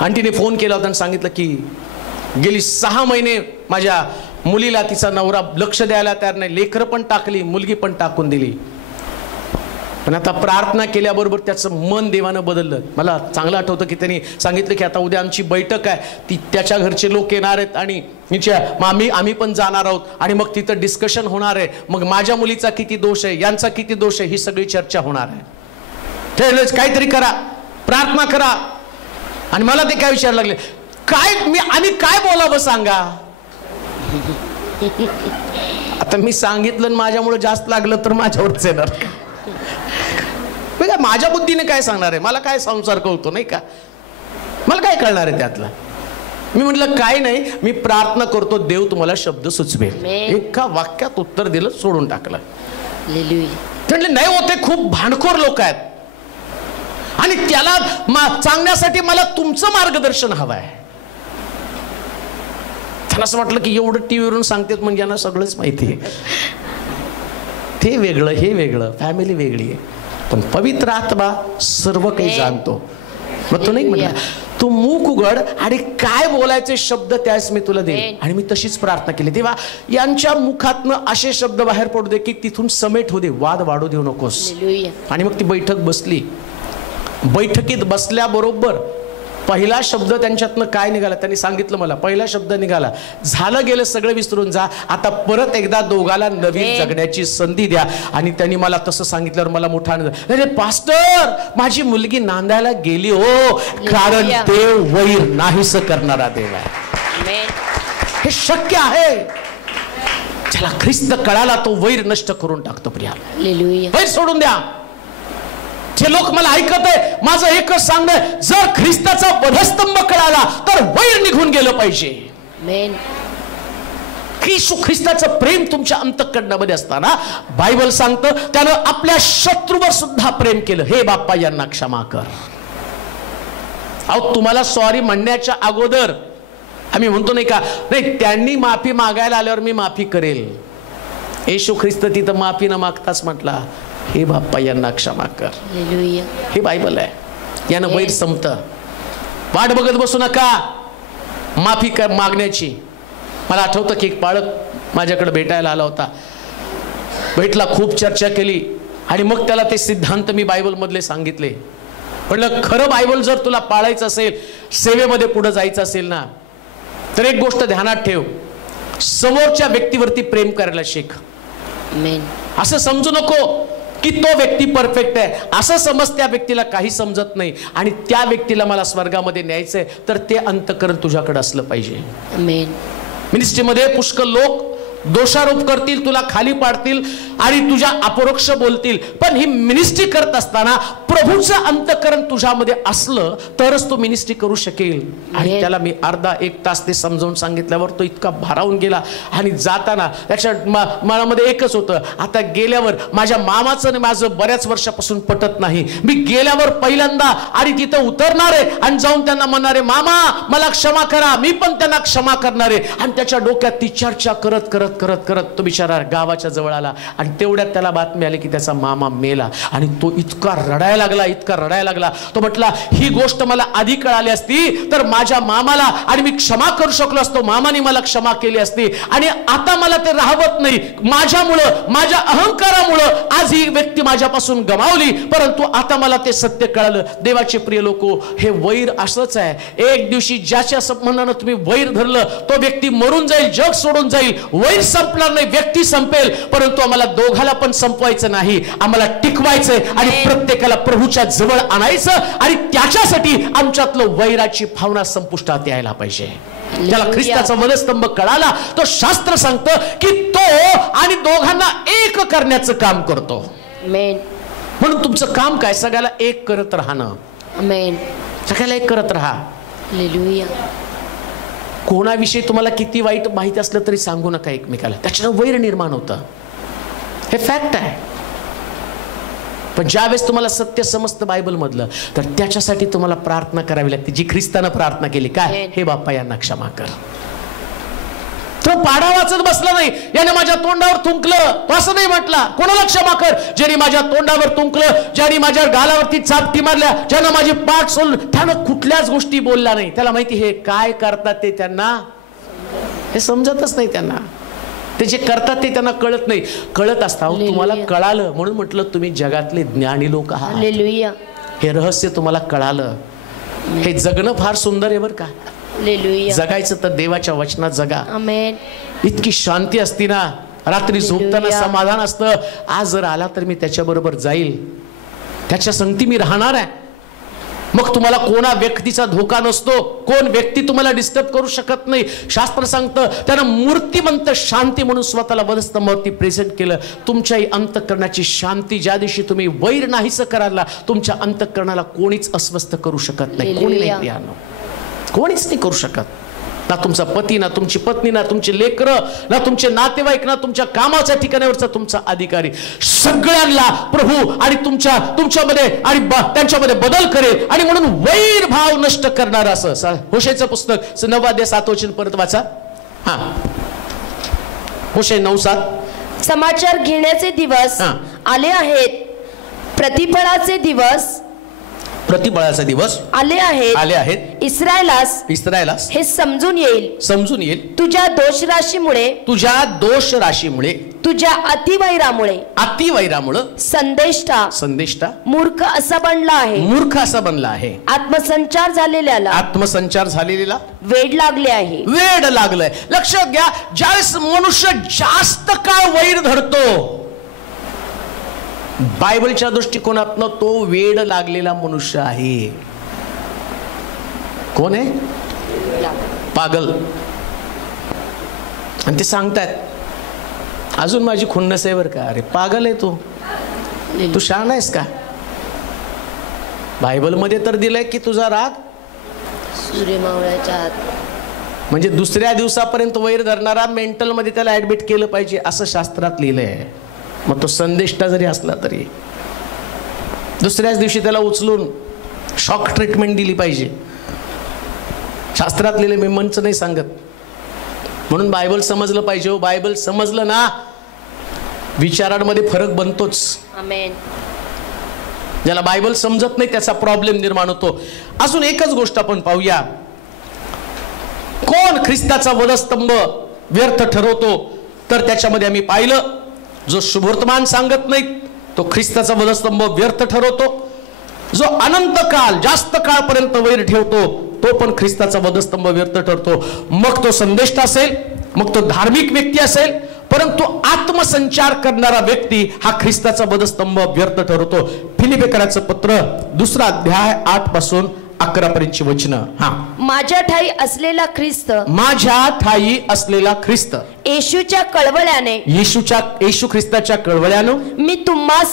आंटीने फोन केला होता आणि सांगितलं की गेली 6 महिने माझ्या मुलीला तिचा नवरा लक्ष द्यायला तयार नाही, लेकरं पण टाकली, मुलगी पण टाकून दिली. पण आता प्रार्थना केल्याबरोबर त्याचं मन देवानं बदललं. मला चांगलं आठवतं की त्यांनी सांगितलं की आता उद्या आमची बैठक आहे, ती त्याच्या घरचे लोक येणार आहेत आणि आम्ही पण जाणार आहोत आणि मग तिथं डिस्कशन होणार आहे. मग माझ्या मुलीचा किती दोष आहे, यांचा किती दोष आहे, ही सगळी चर्चा होणार आहे. काहीतरी करा, प्रार्थना करा. आणि मला ते काय विचारायला लागले, आणि काय बोलावं सांगा. आता मी सांगितलं माझ्यामुळे जास्त लागलं तर माझ्यावरच येणार. माझ्या बुद्धीने काय सांगणार आहे, मला काय संसार कळतो नाही का, मला काय कळणार आहे त्यातलं. मी म्हटलं काय नाही, मी प्रार्थना करतो, देव तुम्हाला शब्द सुचवेल. एका वाक्यात उत्तर दिलं, सोडून टाकलं. म्हटले नाही होते, खूप भांडखोर लोक आहेत आणि त्याला सांगण्यासाठी मला तुमचं मार्गदर्शन हवं आहे. त्याला असं वाटलं की एवढं टीव्हीवरून सांगतात म्हणजे यांना सगळंच माहिती आहे. ते वेगळं, हे वेगळं, फॅमिली वेगळी आहे, पण पवित्र आत्मा सर्व काही जाणतो. मग तो नाही म्हणला, तू मूक उघड आणि काय बोलायचे शब्द त्यास मी तुला देईन. आणि मी तशीच प्रार्थना केली. तेव्हा यांच्या मुखातनं असे शब्द बाहेर पडू दे की तिथून समेट होऊ दे, वाद वाढू देऊ नकोस. आणि मग ती बैठक बसली. बैठकीत बसल्याबरोबर पहिला शब्द त्यांच्यातनं काय निघाला, त्यांनी सांगितलं मला. पहिला शब्द निघाला, झालं गेलं सगळं विसरून जा, आता परत एकदा दोघाला नवीन जगण्याची संधी द्या. आणि त्यांनी मला तसं सांगितल्यावर मला मोठा आनंद. अरे पास्टर, माझी मुलगी नांदायला गेली हो, कारण देव वैर नाहीस करणारा देव आहे. हे शक्य आहे. ज्याला ख्रिस्त कळाला तो वैर नष्ट करून टाकतो. प्रिया, वैर सोडून द्या. जे लोक मला ऐकत आहे, माझं एकच सांगणं, जर ख्रिस्ताचा वधस्तंभ कळाला तर वैर निघून गेलं पाहिजे. येशू ख्रिस्ताचं प्रेम तुमच्या अंतःकरणामध्ये असताना बायबल सांगतं त्यानं आपल्या शत्रूवर सुद्धा प्रेम केलं. हे बाप्पा यांना क्षमा कर. अहो, तुम्हाला सॉरी म्हणण्याच्या अगोदर आम्ही म्हणतो नाही का, नाही त्यांनी माफी मागायला आल्यावर मी माफी करेल. येशू ख्रिस्त तिथं माफी न मागताच म्हटला, हे बाप्पा यांना क्षमा कर. हे बायबल आहे. यानं वैर संपतं. वाट बघत बसू नका माफी मागण्याची. मला आठवतं की एक बाळक माझ्याकडे भेटायला आला होता. भेटला, खूप चर्चा केली आणि मग त्याला ते सिद्धांत मी बायबल मधले सांगितले. म्हटलं खरं बायबल जर तुला पाळायचं असेल, सेवेमध्ये पुढे जायचं असेल ना, तर एक गोष्ट ध्यानात ठेव, समोरच्या व्यक्तीवरती प्रेम करायला शिक. असं समजू नको की तो व्यक्ती परफेक्ट आहे, असं समज त्या व्यक्तीला काही समजत नाही आणि त्या व्यक्तीला मला स्वर्गामध्ये न्यायचंय, तर ते अंतःकरण तुझ्याकडे असलं पाहिजे. मिनिस्ट्रीमध्ये पुष्कळ लोक दोषारोप करतील, तुला खाली पाडतील आणि तुझ्या अपरोक्ष बोलतील, पण ही मिनिस्ट्री करत असताना प्रभूचं अंतःकरण तुझ्यामध्ये असलं तरच तो मिनिस्ट्री करू शकेल. आणि त्याला मी अर्धा एक तास ते समजावून सांगितल्यावर तो इतका भारावून गेला. आणि जाताना त्याच्या मनामध्ये एकच होतं, आता गेल्यावर माझ्या मामाचं आणि माझं बऱ्याच वर्षापासून पटत नाही, मी गेल्यावर पहिल्यांदा आणि तिथं उतरणार आहे आणि जाऊन त्यांना म्हणणार आहे, मामा मला क्षमा करा, मी पण त्यांना क्षमा करणार आहे. आणि त्याच्या डोक्यात ती चर्चा करत करत करत करत तो बिचारा गावाच्या जवळ आला आणि तेवढ्यात त्याला बातमी आली की त्याचा मामा मेला. आणि तो इतका रडायला लागला, इतका रडायला लागला. तो म्हटला, ही गोष्ट मला आधी कळाली असती तर माझ्या मामाला आणि मी क्षमा करू शकलो असतो, मामाने मला क्षमा केली असती. आणि आता मला ते राहवत नाही, माझ्यामुळं, माझ्या अहंकारामुळं आज ही व्यक्ती माझ्यापासून गमावली, परंतु आता मला ते सत्य कळालं. देवाचे प्रिय लोको, हे वैर असंच आहे. एक दिवशी ज्याच्या संबंधानं तुम्ही वैर धरलं तो व्यक्ती मरून जाईल, जग सोडून जाईल. वैर वैर संपणार नाही, व्यक्ती संपेल, परंतु आम्हाला दोघाला पण संपवायचं नाही, आम्हाला टिकवायचंय आणि प्रत्येकाला प्रभूच्या जवळ आणायचं आणि त्याच्यासाठी आमच्यातलं वैराची भावना संपुष्टात यायला पाहिजे. ज्याला ख्रिस्ताचा वधस्तंभ कळाला तो शास्त्र सांगतं की तो आणि दोघांना एक करण्याचं काम करतो. म्हणून तुमचं काम काय? सगळ्याला एक करत राहणं. सगळ्याला एक करत राहा. कोणाविषयी तुम्हाला किती वाईट माहिती असलं तरी सांगू नका एकमेकाला, त्याच्यानं वैर निर्माण होतं, हे फॅक्ट आहे. पण ज्यावेळेस तुम्हाला सत्य समजतं बायबल मधलं, तर त्याच्यासाठी तुम्हाला प्रार्थना करावी लागते, जी ख्रिस्तानं प्रार्थना केली. काय? हे बाप्पा यांना क्षमा कर. तो पाढा वाचत बसला नाही, याने माझ्या तोंडावर थुंकलं, तो असं नाही म्हटला कोणाला क्षमा कर? ज्याने माझ्या तोंडावर थुंकलं, ज्याने माझ्या गालावरती चापटी मारल्या, ज्यानं माझी पाठ सोल, त्यानं कुठल्याच गोष्टी बोलला नाही. त्याला माहिती हे काय करतात ते त्यांना हे समजतच नाही. त्यांना ते जे करतात ते त्यांना कळत नाही. कळत असता तुम्हाला कळालं म्हणून म्हटलं तुम्ही जगातले ज्ञानी लोक आहात. हे रहस्य तुम्हाला कळालं. हे जगणं फार सुंदर आहे बरं का. जगायचं तर देवाच्या वचनात जगा. इतकी शांती असती ना, रात्री झोपताना समाधान असतं. आज जर आला तर मी त्याच्या बरोबर जाईल, त्याच्या संगती मी राहणार आहे. मग तुम्हाला कोणा व्यक्तीचा धोका नसतो, कोण व्यक्ती तुम्हाला डिस्टर्ब करू शकत नाही. शास्त्र सांगतं त्यानं मूर्तिमंत शांती म्हणून स्वतःला वधस्तंभावरती प्रेझेंट केलं. तुमच्याही अंतःकरणाची शांती ज्या दिवशी तुम्ही वैर नाहीसं करायला, तुमच्या अंतःकरणाला कोणीच अस्वस्थ करू शकत नाही. कोणी नाही प्रियानो, कोणीच नाही करू शकत. ना तुमचा पती, ना तुमची पत्नी, ना तुमचे लेकरं, ना तुमचे नातेवाईक, ना तुमच्या कामाच्या ठिकाणावरचा तुमचा अधिकारी. सगळ्यांना प्रभू आणि तुमच्यामध्ये आणि त्यांच्यामध्ये बदल करेल. आणि म्हणून वैर भाव नष्ट करणार असं होशेचं पुस्तक 9:7 परत वाचा. हा, होशे 9:7. समाचार घेण्याचे दिवस आले आहेत, प्रतिफळाचे दिवस आले आहेत. इस्रायलास हे समजून येईल तुझ्या दोष राशीमुळे तुझ्या अतिवैरामुळे संदेष्टा मूर्ख असा बनला आहे. आत्मसंचार झालेल्याला वेड लागलंय. लक्षात घ्या, ज्यावेळेस मनुष्य जास्त काळ वैर धरतो, बायबलच्या दृष्टिकोनातनं तो वेड लागलेला मनुष्य आहे. कोण आहे? पागल. आणि ते सांगतायत अजून माझी खुन्नस आहे बरं का. अरे पागल आहे तू शहाणा आहेस का? बायबलमध्ये तर दिलंय की तुझा राग सूर्यमावळ्याच्या आत, म्हणजे दुसऱ्या दिवसापर्यंत वैर धरणारा मेंटल मध्ये त्याला ऍडमिट केलं पाहिजे असं शास्त्रात लिहिलंय. मग तो संदेष्टा जरी असला तरी दुसऱ्याच दिवशी त्याला उचलून शॉक ट्रीटमेंट दिली पाहिजे. शास्त्रात लिहिले, मी मंच नाही सांगत. म्हणून बायबल समजलं पाहिजे. बायबल समजलं ना, विचारांमध्ये फरक बनतोच. ज्याला बायबल समजत नाही त्याचा प्रॉब्लेम निर्माण होतो. अजून एकच गोष्ट आपण पाहूया. कोण ख्रिस्ताचा वधस्तंभ व्यर्थ ठरवतो? तर त्याच्यामध्ये आम्ही पाहिलं, जो शुभवर्तमान सांगत नाही तो ख्रिस्ताचा वधस्तंभ व्यर्थ ठरवतो. जो अनंत काळ, जास्त काळपर्यंत वैर ठेवतो तो पण ख्रिस्ताचा वधस्तंभ व्यर्थ ठरतो. मग तो संदेष्ट असेल, मग तो धार्मिक व्यक्ती असेल, परंतु आत्मसंचार करणारा व्यक्ती हा ख्रिस्ताचा वधस्तंभ व्यर्थ ठरवतो. फिलिप्पियराचं पत्र 2 अध्याय 8 पासून 11 पर्यंतची वचनं. हा, माझ्या ठाई असलेला ख्रिस्त येशूच्या येशू ख्रिस्ताच्या कळवळ्यानं मी तुम्हा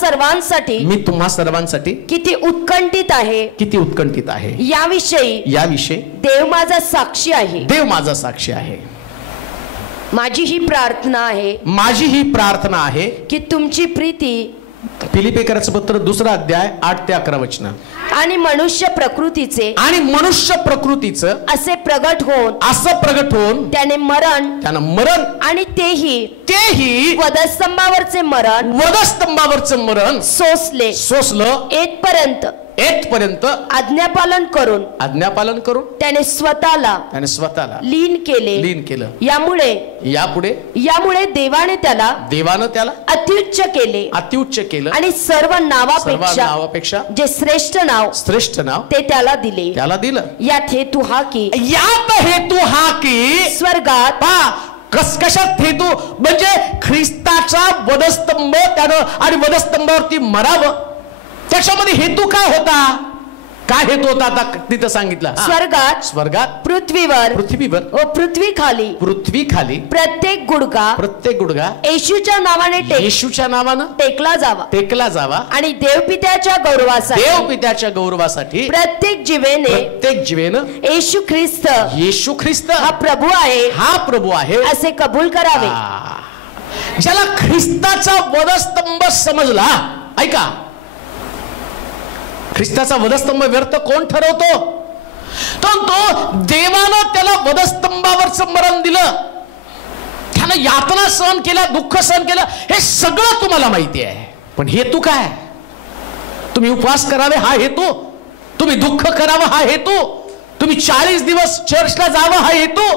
सर्वांसाठी किती उत्कंठित आहे याविषयी देव माझा साक्षी आहे. माझी ही प्रार्थना आहे की तुमची प्रीती. फिलिप्पियराचं पत्र 2 अध्याय 8 ते 11 वचनं. आणि मनुष्य प्रकृतीचं असे प्रगट होऊन त्याने मरण आणि तेही वधस्तंभावरचे मरण सोसलं येतपर्यंत आज्ञापालन करून त्याने स्वतःला लीन केलं. यामुळे देवाने त्याला अत्युच्च केले आणि सर्व नावापेक्षा जे श्रेष्ठ नाव ते त्याला दिलं. यात हेतू हा की स्वर्गात कशात हेतू म्हणजे ख्रिस्ताचा वधस्तंभ त्यानं आणि वधस्तंभावरती मरावं, त्याच्यामध्ये हेतू काय होता? काय हेतू होता आता तिथं सांगितलं? स्वर्गात पृथ्वीवर व पृथ्वी खाली प्रत्येक गुडघा येशूच्या नावानं टेकला जावा आणि देवपित्याच्या गौरवासाठी प्रत्येक जीवेनं येशू ख्रिस्त हा प्रभू आहे असे कबूल करावे. ज्याला ख्रिस्ताचा वधस्तंभ समजला, ऐका, ख्रिस्ताचा वधस्तंभ व्यर्थ कोण ठरवतो? तो देवानं त्याला वधस्तंभावरचं मरण दिलं, त्यानं यातना सहन केल्या, दुःख सहन केलं, हे सगळं तुम्हाला माहिती आहे. पण हेतू काय? तुम्ही उपवास करावे हा हेतू, तुम्ही दुःख करावं हा हेतू, तुम्ही 40 दिवस चर्चला जावं हा हेतू?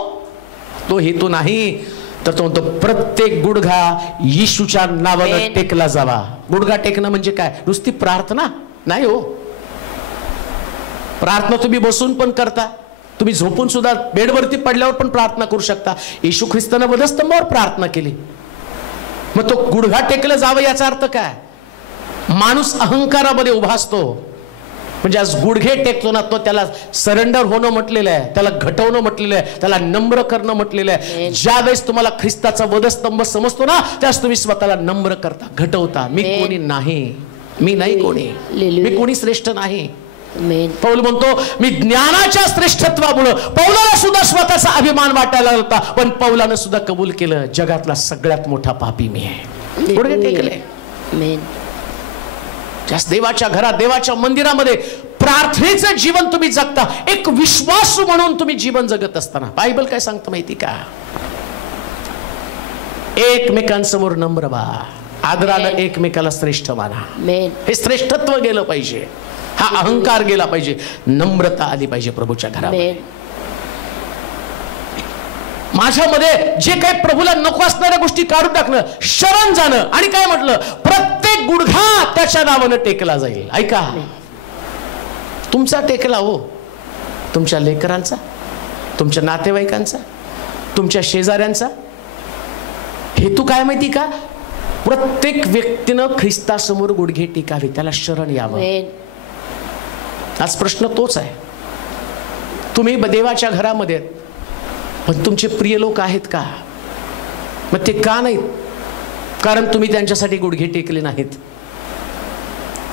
तो हेतू नाही. तर तो म्हणतो प्रत्येक गुडघा येशूच्या नावानं टेकला जावा. गुडघा टेकणं म्हणजे काय? नुसती प्रार्थना नाही हो. प्रार्थना तुम्ही बसून पण करता, तुम्ही झोपून सुद्धा बेडवरती पडल्यावर पण प्रार्थना करू शकता. येशू ख्रिस्तानं वधस्तंभावर प्रार्थना केली, मग तो गुडघा टेकलं जावं याचा अर्थ काय? माणूस अहंकारामध्ये उभा असतो, म्हणजे आज गुडघे टेकतो ना, तो त्याला सरेंडर होणं म्हटलेलं आहे, त्याला घटवणं म्हटलेलं आहे, त्याला नम्र करणं म्हटलेलं आहे. ज्या वेळेस तुम्हाला ख्रिस्ताचा वधस्तंभ समजतो ना, त्यास तुम्ही स्वतःला नम्र करता, घटवता. मी कोणी नाही, मी नाही कोणी, मी कोणी श्रेष्ठ नाही. पौल म्हणतो मी ज्ञानाच्या श्रेष्ठत्वामुळे, पौलाला सुद्धा स्वतःचा अभिमान वाटायला होता, पण पौलानं सुद्धा कबूल केलं जगातला सगळ्यात मोठा पापी मी आहे. गुडघे टेकले. देवाच्या घरात, देवाच्या मंदिरामध्ये प्रार्थनेचं जीवन तुम्ही जगता, एक विश्वासू म्हणून तुम्ही जीवन जगत असताना बायबल काय सांगतं माहिती का? एकमेकांसमोर नम्र व्हा, आदरानं एकमेकाला श्रेष्ठ माना. हे श्रेष्ठत्व गेलं पाहिजे, हा अहंकार गेला पाहिजे, नम्रता आली पाहिजे प्रभूच्या घरामध्ये. माझ्यामध्ये जे काही प्रभूला नको असणाऱ्या गोष्टी काढून टाकणं, शरण जाणं, आणि काय म्हटलं? प्रत्येक गुडघा त्याच्या नावानं टेकला जाईल. ऐका, तुमचा टेकला हो, तुमच्या लेकरांचा, तुमच्या नातेवाईकांचा, तुमच्या शेजाऱ्यांचा. हेतू काय माहिती का? प्रत्येक व्यक्तीनं ख्रिस्तासमोर गुडघे टेकावे, त्याला शरण यावं. आज प्रश्न तोच आहे. तुम्ही देवाच्या घरामध्ये, पण तुमचे प्रिय लोक आहेत का? मग ते का नाहीत? कारण तुम्ही त्यांच्यासाठी गुडघे टेकले नाहीत.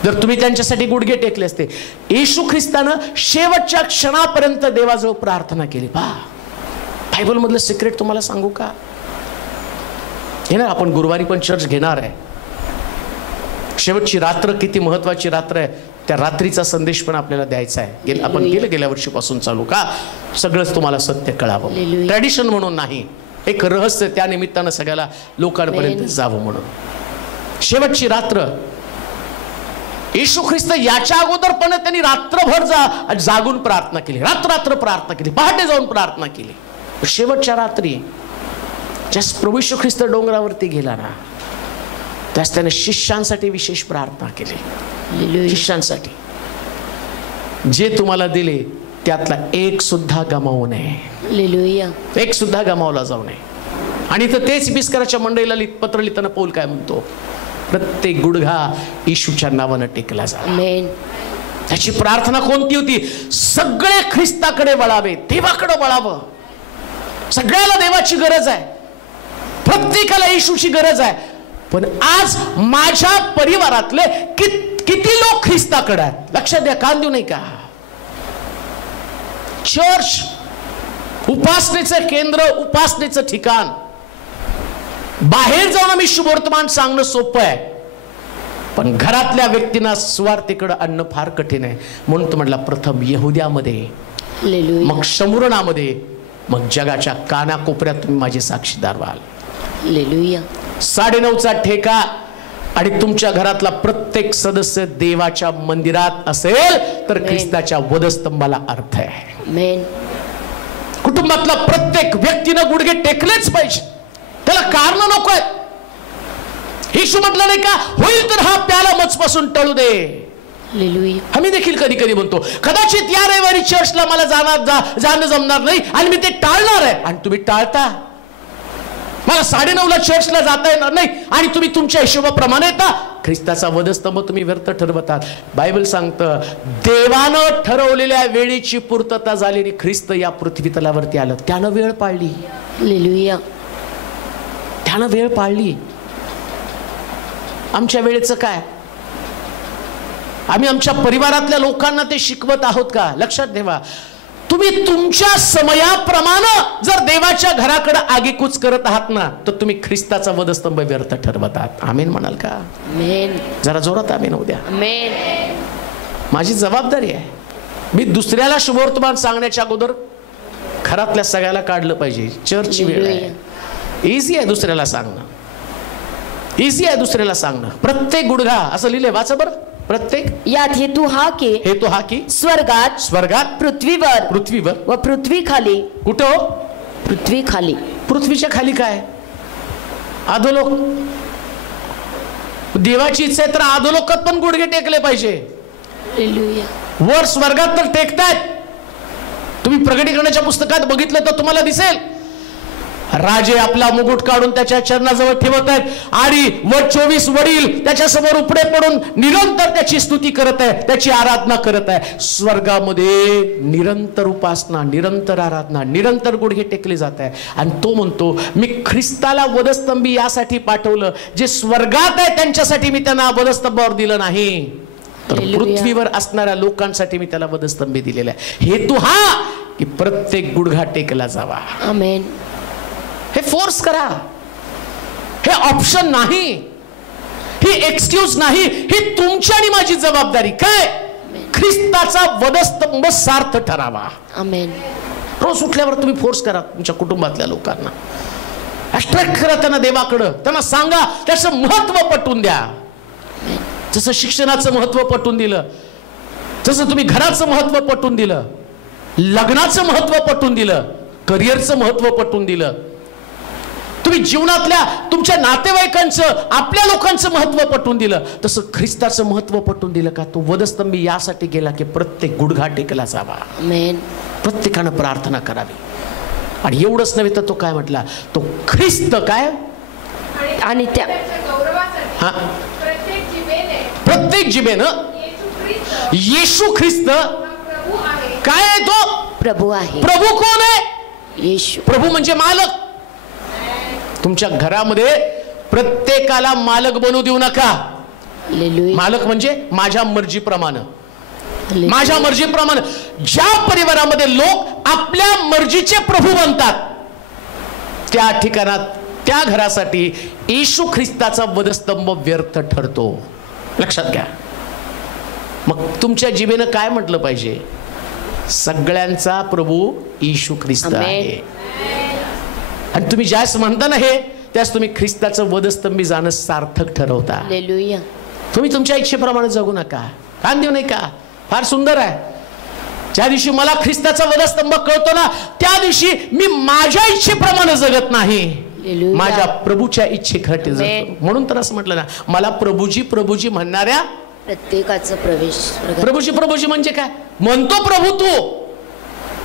जर तुम्ही त्यांच्यासाठी गुडघे टेकले असते, येशू ख्रिस्तानं शेवटच्या क्षणापर्यंत देवाजवळ प्रार्थना केली. बायबल मधलं सिक्रेट तुम्हाला सांगू का? हे ना, आपण गुरुवारी पण चर्च घेणार आहे. शेवटची रात्र किती महत्वाची रात्र आहे, त्या रात्रीचा संदेश पण आपल्याला द्यायचा आहे. आपण गेल्या वर्षीपासून चालू का सगळंच तुम्हाला सत्य कळावं, ट्रॅडिशन म्हणून नाही, एक रहस्य त्या निमित्तानं सगळ्याला लोकांपर्यंत जावं म्हणून. शेवटची रात्र, येशू ख्रिस्त याच्या अगोदर पण त्यांनी रात्रभर जागून प्रार्थना केली, रात्र प्रार्थना केली, पहाटे जाऊन प्रार्थना केली. शेवटच्या रात्री ज्यास प्रभू येशू ख्रिस्त डोंगरावरती गेला ना, त्यास त्याने शिष्यांसाठी विशेष प्रार्थना केली. शिष्यांसाठी जे तुम्हाला दिले त्यातला एक सुद्धा गमावू नये, एक सुद्धा गमावला जाऊ नये. आणि तर तेच बिस्कराच्या मंडळीला पत्र लिहिताना पौल काय म्हणतो? प्रत्येक गुडघा येशूच्या नावानं टेकला जा. त्याची प्रार्थना कोणती होती? सगळे ख्रिस्ताकडे वळावे, देवाकडे वळावं. सगळ्याला देवाची गरज आहे, प्रत्येकाला येशूची गरज आहे. पण आज माझ्या परिवारातले किती लोक ख्रिस्ताकडे आहेत? लक्षात द्या, कान देऊ नाही का? चर्च उपासनेचं केंद्र, उपासनेचं ठिकाण. बाहेर जाऊन आम्ही शुभवर्तमान सांगणं सोपं आहे, पण घरातल्या व्यक्तींना स्वार्थीकडे आणणं फार कठीण आहे. म्हणून तो म्हटला प्रथम यहुद्यामध्ये, मग शमुरणामध्ये, मग जगाच्या कानाकोपऱ्यात तुम्ही माझे साक्षीदार व्हाल. 9:30चा ठेका आणि तुमच्या घरातला प्रत्येक सदस्य देवाच्या मंदिरात असेल तर ख्रिस्ताच्या वधस्तंभाला अर्थ आहे. कुटुंबातला प्रत्येक व्यक्तीनं गुडघे टेकलेच पाहिजे, त्याला कारण नको आहे. येशू म्हटलं नाही का, होईल तर हा प्याला मजपासून टळू दे. आम्ही देखील कधी कधी म्हणतो कदाचित या रविवारी चर्चला मला जाणं जमणार नाही आणि मी ते टाळणार आहे, आणि तुम्ही टाळता. मला 9:30ला चर्चला जाता येणार नाही आणि तुम्ही तुमच्या हिशोबाप्रमाणे येता, ख्रिस्ताचा वधस्तंभ तुम्ही व्यर्थ ठरवतात. बायबल सांगतं देवानं ठरवलेल्या वेळेची पूर्तता झाली आणि ख्रिस्त या पृथ्वी तलावरती आलं. त्यानं वेळ पाळली. हालेलुया. त्यानं वेळ पाळली. आमच्या वेळेचं काय? आम्ही आमच्या परिवारातल्या लोकांना ते शिकवत आहोत का? लक्षात ठेवा, तुम्ही तुमच्या समयाप्रमाणे जर देवाच्या घराकडे आगेकूच करत आहात ना, तर तुम्ही ख्रिस्ताचा वधस्तंभ व्यर्थ ठरवतात. आमेन म्हणाल का? आमेन. जरा जोरात आमेन उद्या. आमेन. माझी जबाबदारी आहे. मी दुसऱ्याला शुभवर्तमान सांगण्याच्या अगोदर घरातल्या सगळ्याला काढलं पाहिजे. चर्चची वेळ आहे. इझी आहे दुसऱ्याला सांगणं, इझी आहे दुसऱ्याला सांगणं. प्रत्येक गुडघा, असं लिहिले, वाचा बरं. प्रत्येक यात हेतू हा की स्वर्गात पृथ्वीवर व पृथ्वी खाली. कुठं? पृथ्वी खाली. पृथ्वीच्या खाली काय? अधोलोक. देवाची इच्छा आहे तर अधोलोकात पण गुडघे टेकले पाहिजे. वर स्वर्गात तर टेकतायत. तुम्ही प्रकटीकरणाच्या पुस्तकात बघितलं तर तुम्हाला दिसेल, राजे आपला मुकुट काढून त्याच्या चरणाजवळ ठेवत आहेत आणि व 24 वडील त्याच्या समोर उपडे पडून निरंतर त्याची स्तुती करत आहे, त्याची आराधना करत आहे. स्वर्गामध्ये निरंतर उपासना, निरंतर आराधना, निरंतर गुडघे टेकले जात आहे. आणि तो म्हणतो मी ख्रिस्ताला वधस्तंभी यासाठी पाठवलं, जे स्वर्गात आहे त्यांच्यासाठी मी त्यांना वधस्तंभावर दिलं नाही, तर पृथ्वीवर असणाऱ्या लोकांसाठी मी त्याला वधस्तंभी दिलेला आहे. हेतू हा की प्रत्येक गुडघा टेकला जावा. आमेन. हे फोर्स करा, हे ऑप्शन नाही, ही एक्सक्यूज नाही, ही तुमची आणि माझी जबाबदारी. काय? ख्रिस्ताचा वधस्तंभ सार्थ ठरावा. आमेन. रोज उठल्यावर तुम्ही फोर्स करा तुमच्या कुटुंबातल्या लोकांना, अट्रॅक्ट करा त्यांना देवाकडं. त्यांना सांगा, त्याचं महत्व पटवून द्या. जसं शिक्षणाचं महत्व पटवून दिलं, जसं तुम्ही घराचं महत्व पटवून दिलं, लग्नाचं महत्व पटवून दिलं, करिअरचं महत्व पटवून दिलं, तुम्ही जीवनातल्या तुमच्या नातेवाईकांचं, आपल्या लोकांचं महत्व पटवून दिलं, तसं ख्रिस्ताचं महत्व पटवून दिलं का? तो वधस्तंभी यासाठी गेला की प्रत्येक गुडघा टेकला जावा. आमेन. प्रत्येकानं प्रार्थना करावी. आणि एवढंच नव्हे तर तो काय म्हटला, तो ख्रिस्त काय आणि त्या प्रत्येक जिभेनं येशू ख्रिस्त काय आहे? तो प्रभू आहे. प्रभू कोण आहे? येशू. प्रभू म्हणजे मालक. तुमच्या घरामध्ये प्रत्येकाला मालक बनवू देऊ नका. मालक म्हणजे माझ्या मर्जीप्रमाणे, माझ्या मर्जीप्रमाणे. ज्या परिवारामध्ये लोक आपल्या मर्जीचे प्रभू बनतात, त्या ठिकाणात, त्या घरासाठी येशू ख्रिस्ताचा वधस्तंभ व्यर्थ ठरतो. लक्षात घ्या. मग तुमच्या जिभेनं काय म्हटलं पाहिजे? सगळ्यांचा प्रभू येशू ख्रिस्त आहे. आणि तुम्ही ज्यास म्हणता ना हे, त्यास तुम्ही ख्रिस्ताचं वधस्तंभी जाणं सार्थक ठरवता. हालेलुया. तुम्ही तुमच्या इच्छेप्रमाणे जगू नका. कान देऊ नये का? फार सुंदर आहे. ज्या दिवशी मला ख्रिस्ताचा वधस्तंभ कळतो ना, त्या दिवशी मी माझ्या इच्छेप्रमाणे जगत नाही, माझ्या प्रभूच्या इच्छेखाली जगतो. म्हणून तर असं म्हटलं ना, मला प्रभूजी प्रभूजी म्हणणाऱ्या प्रत्येकाचा प्रवेश. प्रभूजी प्रभूजी म्हणजे काय? म्हणतो प्रभू तू,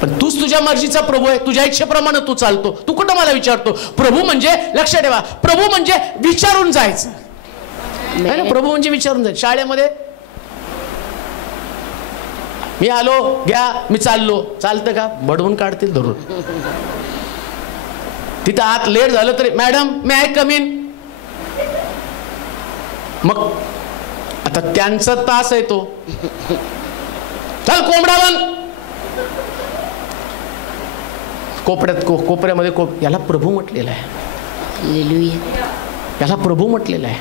पण तूच तुझ्या मर्जीचा प्रभू आहे. तुझ्या इच्छेप्रमाणे तू चालतो. तू कुठं मला विचारतो? प्रभू म्हणजे, लक्ष ठेवा, प्रभू म्हणजे विचारून जायचं. प्रभू म्हणजे विचारून जायचं. शाळेमध्ये मी आलो, घ्या, मी चाललो, चालतं का? बडवून काढतील धरून. तिथं आत लेट झालं तरी, madam may I come in. मग आता त्यांचा तास आहे तो. चल कोंबडा बन. कोपऱ्यामध्ये याला प्रभू म्हटलेला आहे. याला प्रभू म्हटलेला आहे.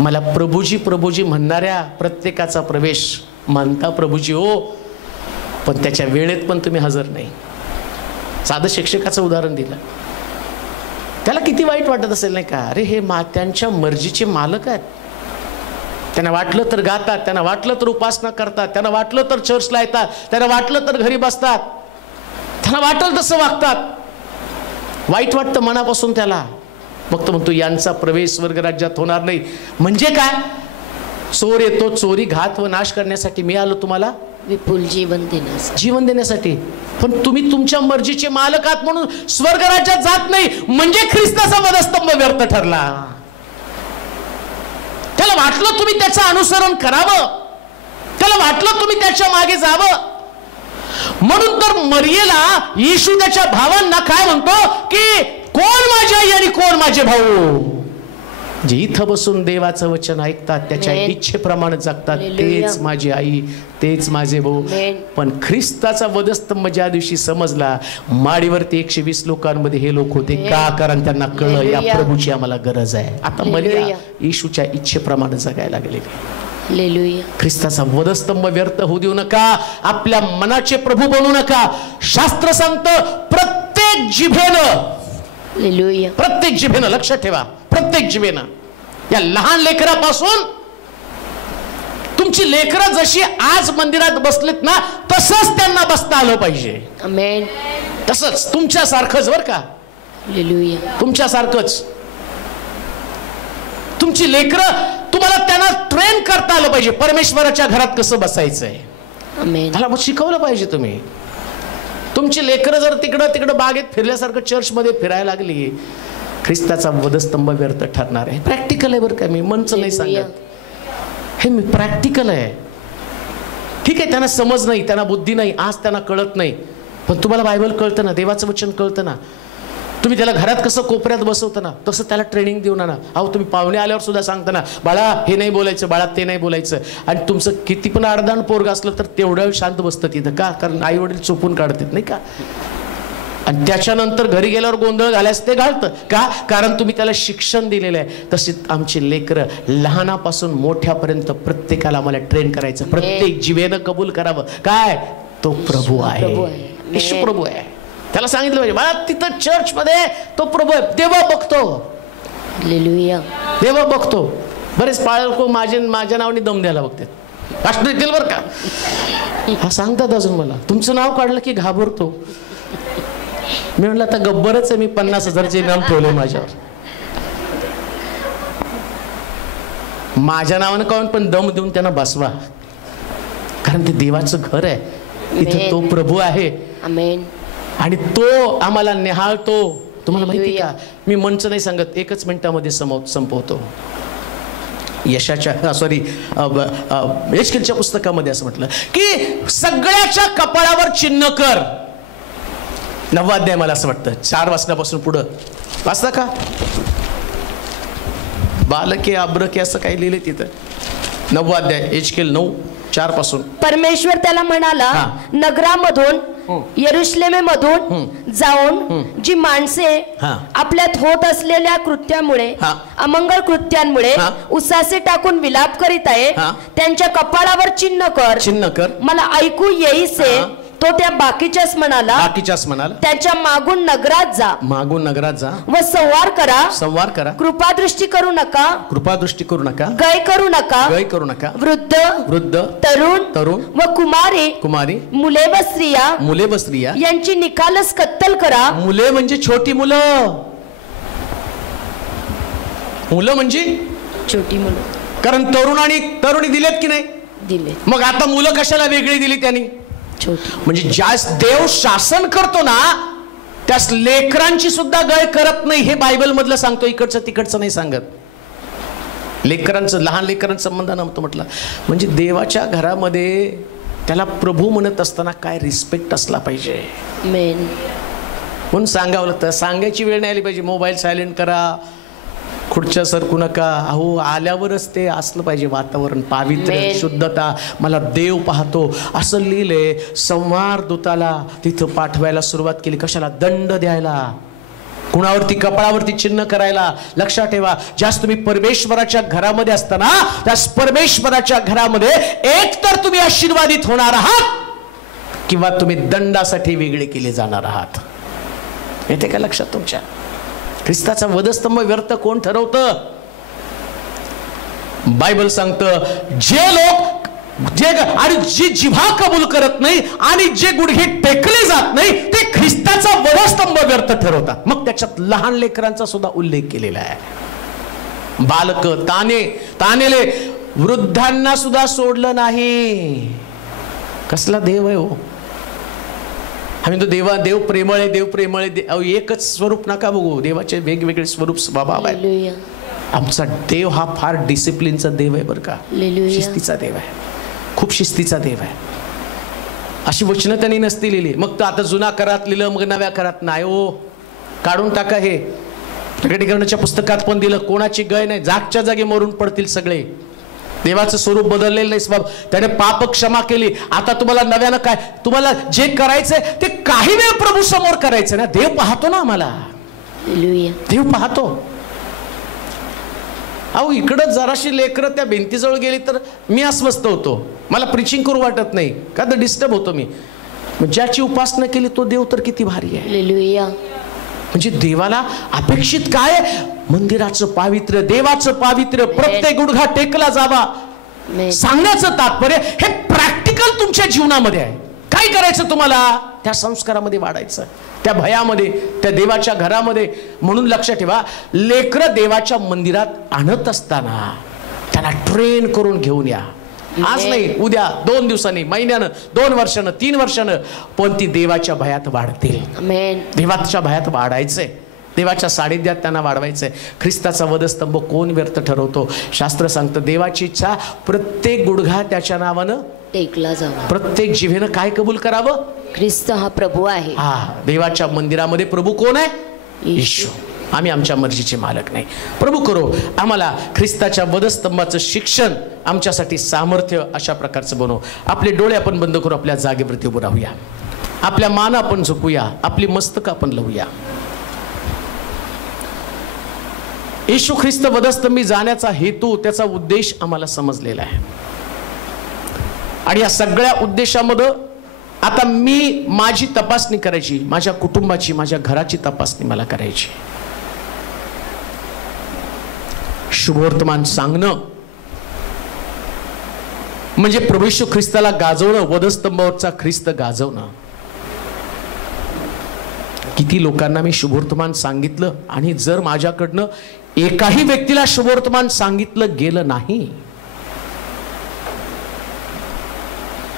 मला प्रभूजी प्रभूजी म्हणणाऱ्या प्रत्येकाचा प्रवेश. मानता प्रभूजी हो, पण त्याच्या वेळेत पण तुम्ही हजर नाही. साधं शिक्षकाचं उदाहरण दिलं, त्याला किती वाईट वाटत असेल नाही का? अरे हे त्यांच्या मर्जीचे मालक आहेत. त्यांना वाटलं तर गातात, त्यांना वाटलं तर उपासना करतात, त्यांना वाटलं तर चर्चला येतात, त्यांना वाटलं तर घरी बसतात, त्यांना वाटलं तसं वागतात. वाईट वाटतं मनापासून त्याला. मग तो म्हणतो यांचा प्रवेश स्वर्ग राज्यात होणार नाही. म्हणजे काय? चोर येतो चोरी, घात व नाश करण्यासाठी, मी आलो तुम्हाला विपुल जीवन देण्यासाठी. पण तुम्ही तुमच्या मर्जीचे मालक आहात म्हणून स्वर्ग राज्यात जात नाही, म्हणजे ख्रिस्ताचा वधस्तंभ व्यर्थ ठरला. त्याला वाटलं तुम्ही त्याचं अनुसरण करावं, त्याला वाटलं तुम्ही त्याच्या मागे जावं. म्हणून तर मरियेला येशू त्याच्या भावांना काय म्हणतो की कोण माझी आई आणि कोण माझे भाऊ. जे इथं बसून देवाचं वचन ऐकतात, त्याच्या इच्छेप्रमाणे जगतात, तेच माझी आई, तेच माझे भाऊ. पण ख्रिस्ताचा वधस्तंभ ज्या दिवशी समजला, माडीवरती 120 लोकांमध्ये हे लोक होते. का? कारण त्यांना कळलं या प्रभूची आम्हाला गरज आहे. आता मरिया येशूच्या इच्छेप्रमाणे जगायला गेलेली. ख्रिस्ताचा वधस्तंभ व्यर्थ होऊ देऊ नका. आपल्या मनाचे प्रभू बनवू नका. शास्त्र सांगतं प्रत्येक जिभेनं लक्षात ठेवा, प्रत्येक जिभेनं. या लहान लेकरापासून तुमची लेकरं जशी आज मंदिरात बसलेत ना, तसंच त्यांना बसता आलं पाहिजे. आमेन. तसंच तुमच्यासारखंच बरं का, तुमच्यासारखंच. तुमची लेकरं तुम्हाला त्यांना ट्रेन करता आलं पाहिजे. परमेश्वराच्या घरात कसं बसायचंय त्याला शिकवलं पाहिजे तुम्ही. तुमची लेकरं जर तिकडं बागेत फिरल्यासारखं चर्चमध्ये फिरायला लागली, ख्रिस्ताचा वधस्तंभ व्यर्थ ठरणार आहे. प्रॅक्टिकल आहे बरं का, मी मनचं नाही सांगत, हे मी प्रॅक्टिकल आहे. ठीक आहे, त्यांना समज नाही, त्यांना बुद्धी नाही, आज त्यांना कळत नाही, पण तुम्हाला बायबल कळतं ना, देवाचं वचन कळतं ना. तुम्ही त्याला घरात कसं कोपऱ्यात बसवतं ना, तसं त्याला ट्रेनिंग देऊ ना. अहो तुम्ही पाहुणे आल्यावर सुद्धा सांगता ना, बाळा हे नाही बोलायचं, बाळा ते नाही बोलायचं. आणि तुमचं किती पण अर्धान पोरग असलं तर तेवढ्या वेळ शांत बसतं तिथं. का? कारण आई वडील चोपून काढतात नाही का. आणि त्याच्यानंतर घरी गेल्यावर गोंधळ झाल्यास ते घालतं. का? कारण तुम्ही त्याला शिक्षण दिलेलं आहे. तशीच आमची लेकरं लहानापासून मोठ्यापर्यंत प्रत्येकाला आम्हाला ट्रेन करायचं. प्रत्येक जीवेनं कबूल करावं. काय? तो प्रभू आहे, येशू प्रभू आहे. त्याला सांगितलं पाहिजे, बाळा तिथं चर्च मध्ये तो प्रभू आहे, देवा बघतो, देवा बघतो. बरेच पाळक माझ्या नावाने दम द्यायला बघतात, राष्ट्र येतील बरं का. हा सांगतात अजून मला, तुमचं नाव काढलं की घाबरतो. मी म्हटलं आता गब्बरच आहे, मी 50,000चे इनाम ठेवले माझ्यावर. माझ्या नावानं काऊन, पण दम देऊन त्यांना बसवा, कारण ते देवाचं घर आहे. इथे तो प्रभू आहे. आमेन. आणि तो आम्हाला निहाळतो. तुम्हाला माहिती का, मी मंच नाही सांगत, 1 मिनिटामध्ये संपवतो. यशकेलच्या पुस्तकामध्ये असं म्हटलं की सगळ्याच्या कपाळावर चिन्ह कर. 9वा अध्याय, मला असं वाटतं 4 वाजण्यापासून पुढं वाचता का, बालके अब्रके असं काही लिहिले तिथं. 9वा अध्याय यशकेल 9:4 पासून. परमेश्वर त्याला म्हणाला, नगरामधून यरुशलेमेमधून जाऊन जी माणसे आपल्यात होत असलेल्या कृत्यामुळे, अमंगळ कृत्यांमुळे उसासे टाकून विलाप करीत आहे, त्यांच्या कपाळावर चिन्ह कर. मला ऐकू येईसे तो त्या बाकीच्याच म्हणाला, त्याच्या मागून नगरात जा व संवार करा. कृपादृष्टी करू नका, गय करू नका. वृद्ध तरुण व कुमारी मुले व स्त्रिया यांची निकालस कत्तल करा. मुले म्हणजे छोटी मुलं, म्हणजे छोटी मुलं. कारण तरुण आणि तरुणी दिलेत की नाही दिले. मग आता मुलं कशाला वेगळी दिली त्यांनी? म्हणजे ज्यास देव शासन करतो ना, त्यास लेकरांची सुद्धा गय करत नाही. हे बायबल मधलं सांगतो, इकडचं तिकडचं नाही सांगत. लेकरांचं, लहान लेकरांचं संबंध नव्हतं म्हटलं. म्हणजे देवाच्या घरामध्ये त्याला प्रभू म्हणत असताना काय रिस्पेक्ट असला पाहिजे. म्हणून सांगावं लागतं. सांगायची वेळ नाही आली पाहिजे. मोबाईल सायलेंट करा, खुर्च्या सरकू नका. अहो आल्यावरच ते असलं पाहिजे वातावरण, पावित्र्य, शुद्धता. मला देव पाहतो असं लिहिले. संवार दूताला तिथं पाठवायला सुरुवात केली. कशाला? दंड द्यायला, कुणावरती? कपाळावरती चिन्ह करायला. लक्षात ठेवा, ज्यास तुम्ही परमेश्वराच्या घरामध्ये असताना, त्यास परमेश्वराच्या घरामध्ये एक तर तुम्ही आशीर्वादित होणार आहात, किंवा तुम्ही दंडासाठी वेगळे केले जाणार आहात. येते का लक्षात तुमच्या? ख्रिस्ताचा वधस्तंभ व्यर्थ कोण ठरवतं? बायबल सांगतं, जे लोक आणि जी जिव्हा कबूल करत नाही आणि जे गुडघे टेकले जात नाही, ते ख्रिस्ताचा वधस्तंभ व्यर्थ ठरवतात. मग त्याच्यात लहान लेकरांचा सुद्धा उल्लेख केलेला आहे. बालक तानेले, वृद्धांना सुद्धा सोडलं नाही. कसला देव आहे हो? आम्ही तो देव प्रेमळ आहे, देव प्रेमळ आहे. अहो एकच स्वरूप नका बघू, देवाचे वेगवेगळे स्वरूप स्वभाव आहे. आमचा देव हा फार डिसिप्लिनचा देव आहे बरं का, शिस्तीचा देव आहे, खूप शिस्तीचा देव आहे. अशी वचनं त्यांनी नसती लिहिली. मग तर आता जुना करात लिहिलं, मग नव्या करात नाही हो, काढून टाका. हे प्रकटीकरणाच्या पुस्तकात पण दिलं, कोणाची गय नाही, जागच्या जागी मरून पडतील सगळे. देवाचं स्वरूप बदललेलं नाही बाब, त्याने पाप क्षमा केली. आता तुम्हाला नव्यानं काय, तुम्हाला जे करायचंय ते काही वेळ प्रभू समोर करायचं ना. देव पाहतो ना आम्हाला, देव पाहतो. अहो इकडं जराशी लेकरं त्या भिंतीजवळ गेली तर मी अस्वस्थ होतो, मला प्रिचिंग करू वाटत नाही का, तर डिस्टर्ब होतो मी. ज्याची उपासना केली तो देव तर किती भारी आहे. म्हणजे देवाला अपेक्षित काय, मंदिराचं पावित्र्य, देवाचं पावित्र्य, प्रत्येक गुडघा टेकला जावा. सांगण्याचं तात्पर्य हे प्रॅक्टिकल तुमच्या जीवनामध्ये आहे. काय करायचं तुम्हाला, त्या संस्कारामध्ये वाढायचं, त्या भयामध्ये, त्या देवाच्या घरामध्ये. म्हणून लक्षात ठेवा, लेकरं देवाच्या मंदिरात आणत असताना त्यांना ट्रेन करून घेऊन या. आज नाही, उद्या, 2 दिवसांनी, महिन्यानं, 2 वर्षानं, 3 वर्षानं, पण ती देवाच्या भयात वाढतील. देवाच्या भयात वाढायचंय, देवाच्या सानिध्यात त्यांना वाढवायचंय. ख्रिस्ताचा वधस्तंभ कोण व्यर्थ ठरवतो? शास्त्र सांगतं, देवाची इच्छा प्रत्येक गुडघा त्याच्या नावानं टेकला जावा, प्रत्येक जिभेनं काय कबूल करावं, ख्रिस्त हा प्रभू आहे. हा, देवाच्या मंदिरामध्ये प्रभू कोण आहे? येशू. आम्ही आमच्या मर्जीचे मालक नाही. प्रभू करो आम्हाला ख्रिस्ताच्या वधस्तंभाचं शिक्षण आमच्यासाठी सामर्थ्य अशा प्रकारचं बनव. आपले डोळे आपण बंद करू, आपल्या जागेवरती उभं राहूया, आपल्या मान आपण झुकूया, आपली मस्तक आपण लावूया. येशू ख्रिस्त वधस्तंभी जाण्याचा हेतू, त्याचा उद्देश आम्हाला समजलेला आहे. आणि या सगळ्या उद्देशामध्ये आता मी माझी तपासणी करायची, माझ्या कुटुंबाची, माझ्या घराची तपासणी मला करायची. शुभवर्तमान सांगणं म्हणजे प्रभू येशू ख्रिस्ताला गाजवणं, वधस्तंभावरचा ख्रिस्त गाजवणं. किती लोकांना मी शुभवर्तमान सांगितलं, आणि जर माझ्याकडनं एकाही व्यक्तीला शुभवर्तमान सांगितलं गेलं नाही,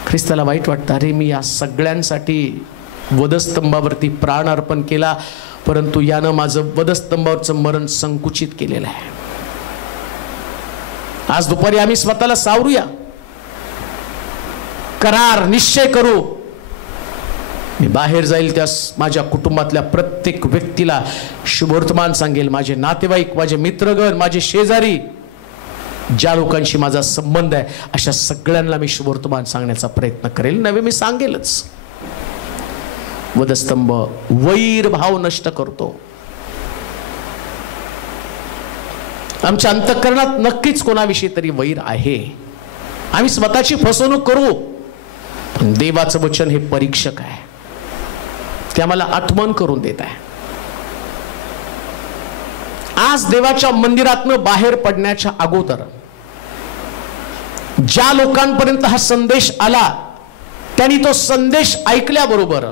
ख्रिस्ताला वाईट वाटतं. अरे मी या सगळ्यांसाठी वधस्तंभावरती प्राण अर्पण केला, परंतु यानं माझं वधस्तंभावरचं मरण संकुचित केलेलं आहे. आज दुपारी आम्ही स्वतःला सावरूया, करार निश्चय करू, मी बाहेर जाईल त्यास माझ्या कुटुंबातल्या प्रत्येक व्यक्तीला शुभवर्तमान सांगेल. माझे नातेवाईक, माझे मित्रगण, माझे शेजारी, ज्या लोकांशी माझा संबंध आहे, अशा सगळ्यांना मी शुभवर्तमान सांगण्याचा प्रयत्न करेल. नवे मी सांगेलच. वधस्तंभ वैर भाव नष्ट करतो. आमच्या अंतःकरणात नक्कीच कोणाविषयी तरी वैर आहे. आम्ही स्वतःची फसवणूक करू, पण देवाचं वचन हे परीक्षक आहे, ते आम्हाला आठवण करून देत आहे. आज देवाच्या मंदिरातनं बाहेर पडण्याच्या अगोदर ज्या लोकांपर्यंत हा संदेश आला, त्यांनी तो संदेश ऐकल्याबरोबर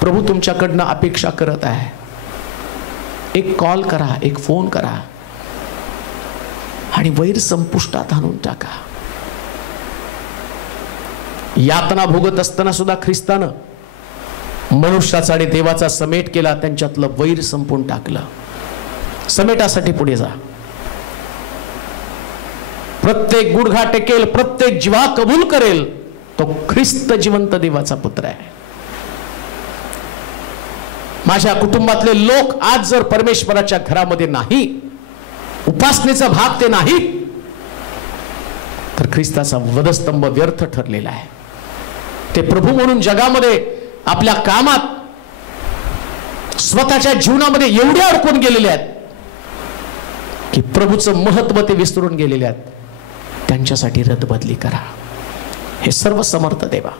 प्रभू तुमच्याकडनं अपेक्षा करत आहे, एक कॉल करा, एक फोन करा आणि वैर संपुष्टात आणून टाका. यातना भोगत असताना सुद्धा ख्रिस्तानं मनुष्याचा आणि देवाचा समेट केला, त्यांच्यातलं वैर संपून टाकलं. समेटासाठी पुढे जा. प्रत्येक गुडघा टेकेल, प्रत्येक जीवा कबूल करेल, तो ख्रिस्त जिवंत देवाचा पुत्र आहे. माझ्या कुटुंबातले लोक आज जर परमेश्वराच्या घरामध्ये नाही, उपासनेचा भाग ते नाही, तर ख्रिस्ताचा वधस्तंभ व्यर्थ ठरलेला आहे. ते प्रभू म्हणून जगामध्ये, आपल्या कामात, स्वतःच्या जीवनामध्ये एवढे अडकून गेलेले आहेत की प्रभूचं महत्व ते विसरून गेलेले आहेत. त्यांच्यासाठी रद्दबदली करा. हे सर्व समर्थ देवा,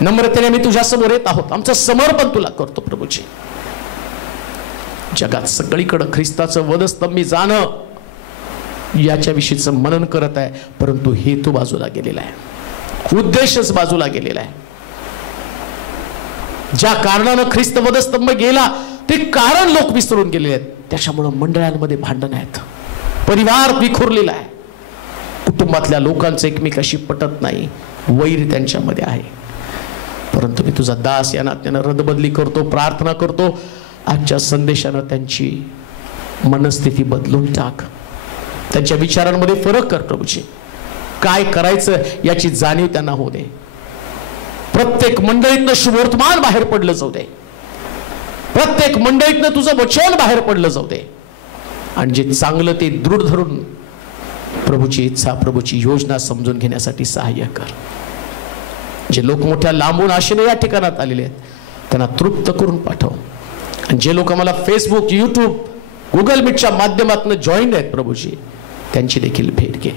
नम्रतेने मी तुझ्या समोर येत आहोत. आमचं समर्पण तुला करतो प्रभूची. जगात सगळीकडे ख्रिस्ताचं वधस्तंभी जाणं याच्याविषयीचं मनन करत आहे, परंतु हेतू बाजूला गेलेला आहे, उद्देशच बाजूला गेलेला आहे. ज्या कारणानं ख्रिस्त वधस्तंभ गेला ते कारण लोक विसरून गेले आहेत. त्याच्यामुळे मंडळांमध्ये भांडण आहेत, परिवार विखुरलेला आहे, कुटुंबातल्या लोकांचं एकमेकाशी पटत नाही, वैर त्यांच्यामध्ये आहे. परंतु मी तुझा दास या नात्यानं रदबदली करतो, प्रार्थना करतो. आजच्या संदेशानं त्यांची मनस्थिती बदलून टाक, त्यांच्या विचारांमध्ये फरक कर प्रभूजी. काय करायचं याची जाणीव त्यांना होऊ दे. प्रत्येक मंडळीतनं शुभवर्तमान बाहेर पडलं जाऊ दे, प्रत्येक मंडळीतनं तुझं वचन बाहेर पडलं जाऊ दे. आणि जे चांगलं ते दृढ धरून प्रभूची इच्छा, प्रभूची योजना समजून घेण्यासाठी सहाय्य कर. जे लोक मोठ्या लांबून आशेने या ठिकाणात आलेले आहेत त्यांना तृप्त करून पाठव. आणि जे लोक मला फेसबुक, यूट्यूब, गुगल मीटच्या माध्यमातून जॉईन आहेत प्रभूजी, त्यांची देखील भेट घे.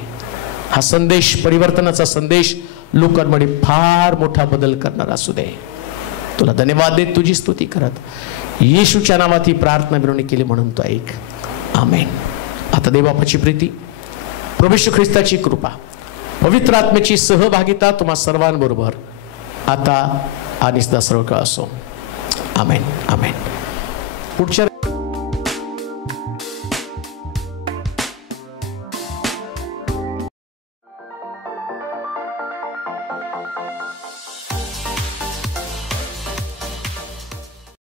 हा संदेश, परिवर्तनाचा संदेश लोकांमध्ये फार मोठा बदल करणार असू दे. तुला धन्यवाद देत, तुझी स्तुती करत, येशूच्या नावात ही प्रार्थना विनवणी केली म्हणून तो ऐक. आमेन. आता देवबापाची प्रीती, प्रभू येशू ख्रिस्ताची कृपा, पवित्र आत्म्याची सहभागिता तुम्हा सर्वांबरोबर आता आणि सदा सर्व काळ असो. आमेन. आमेन. पुढच्या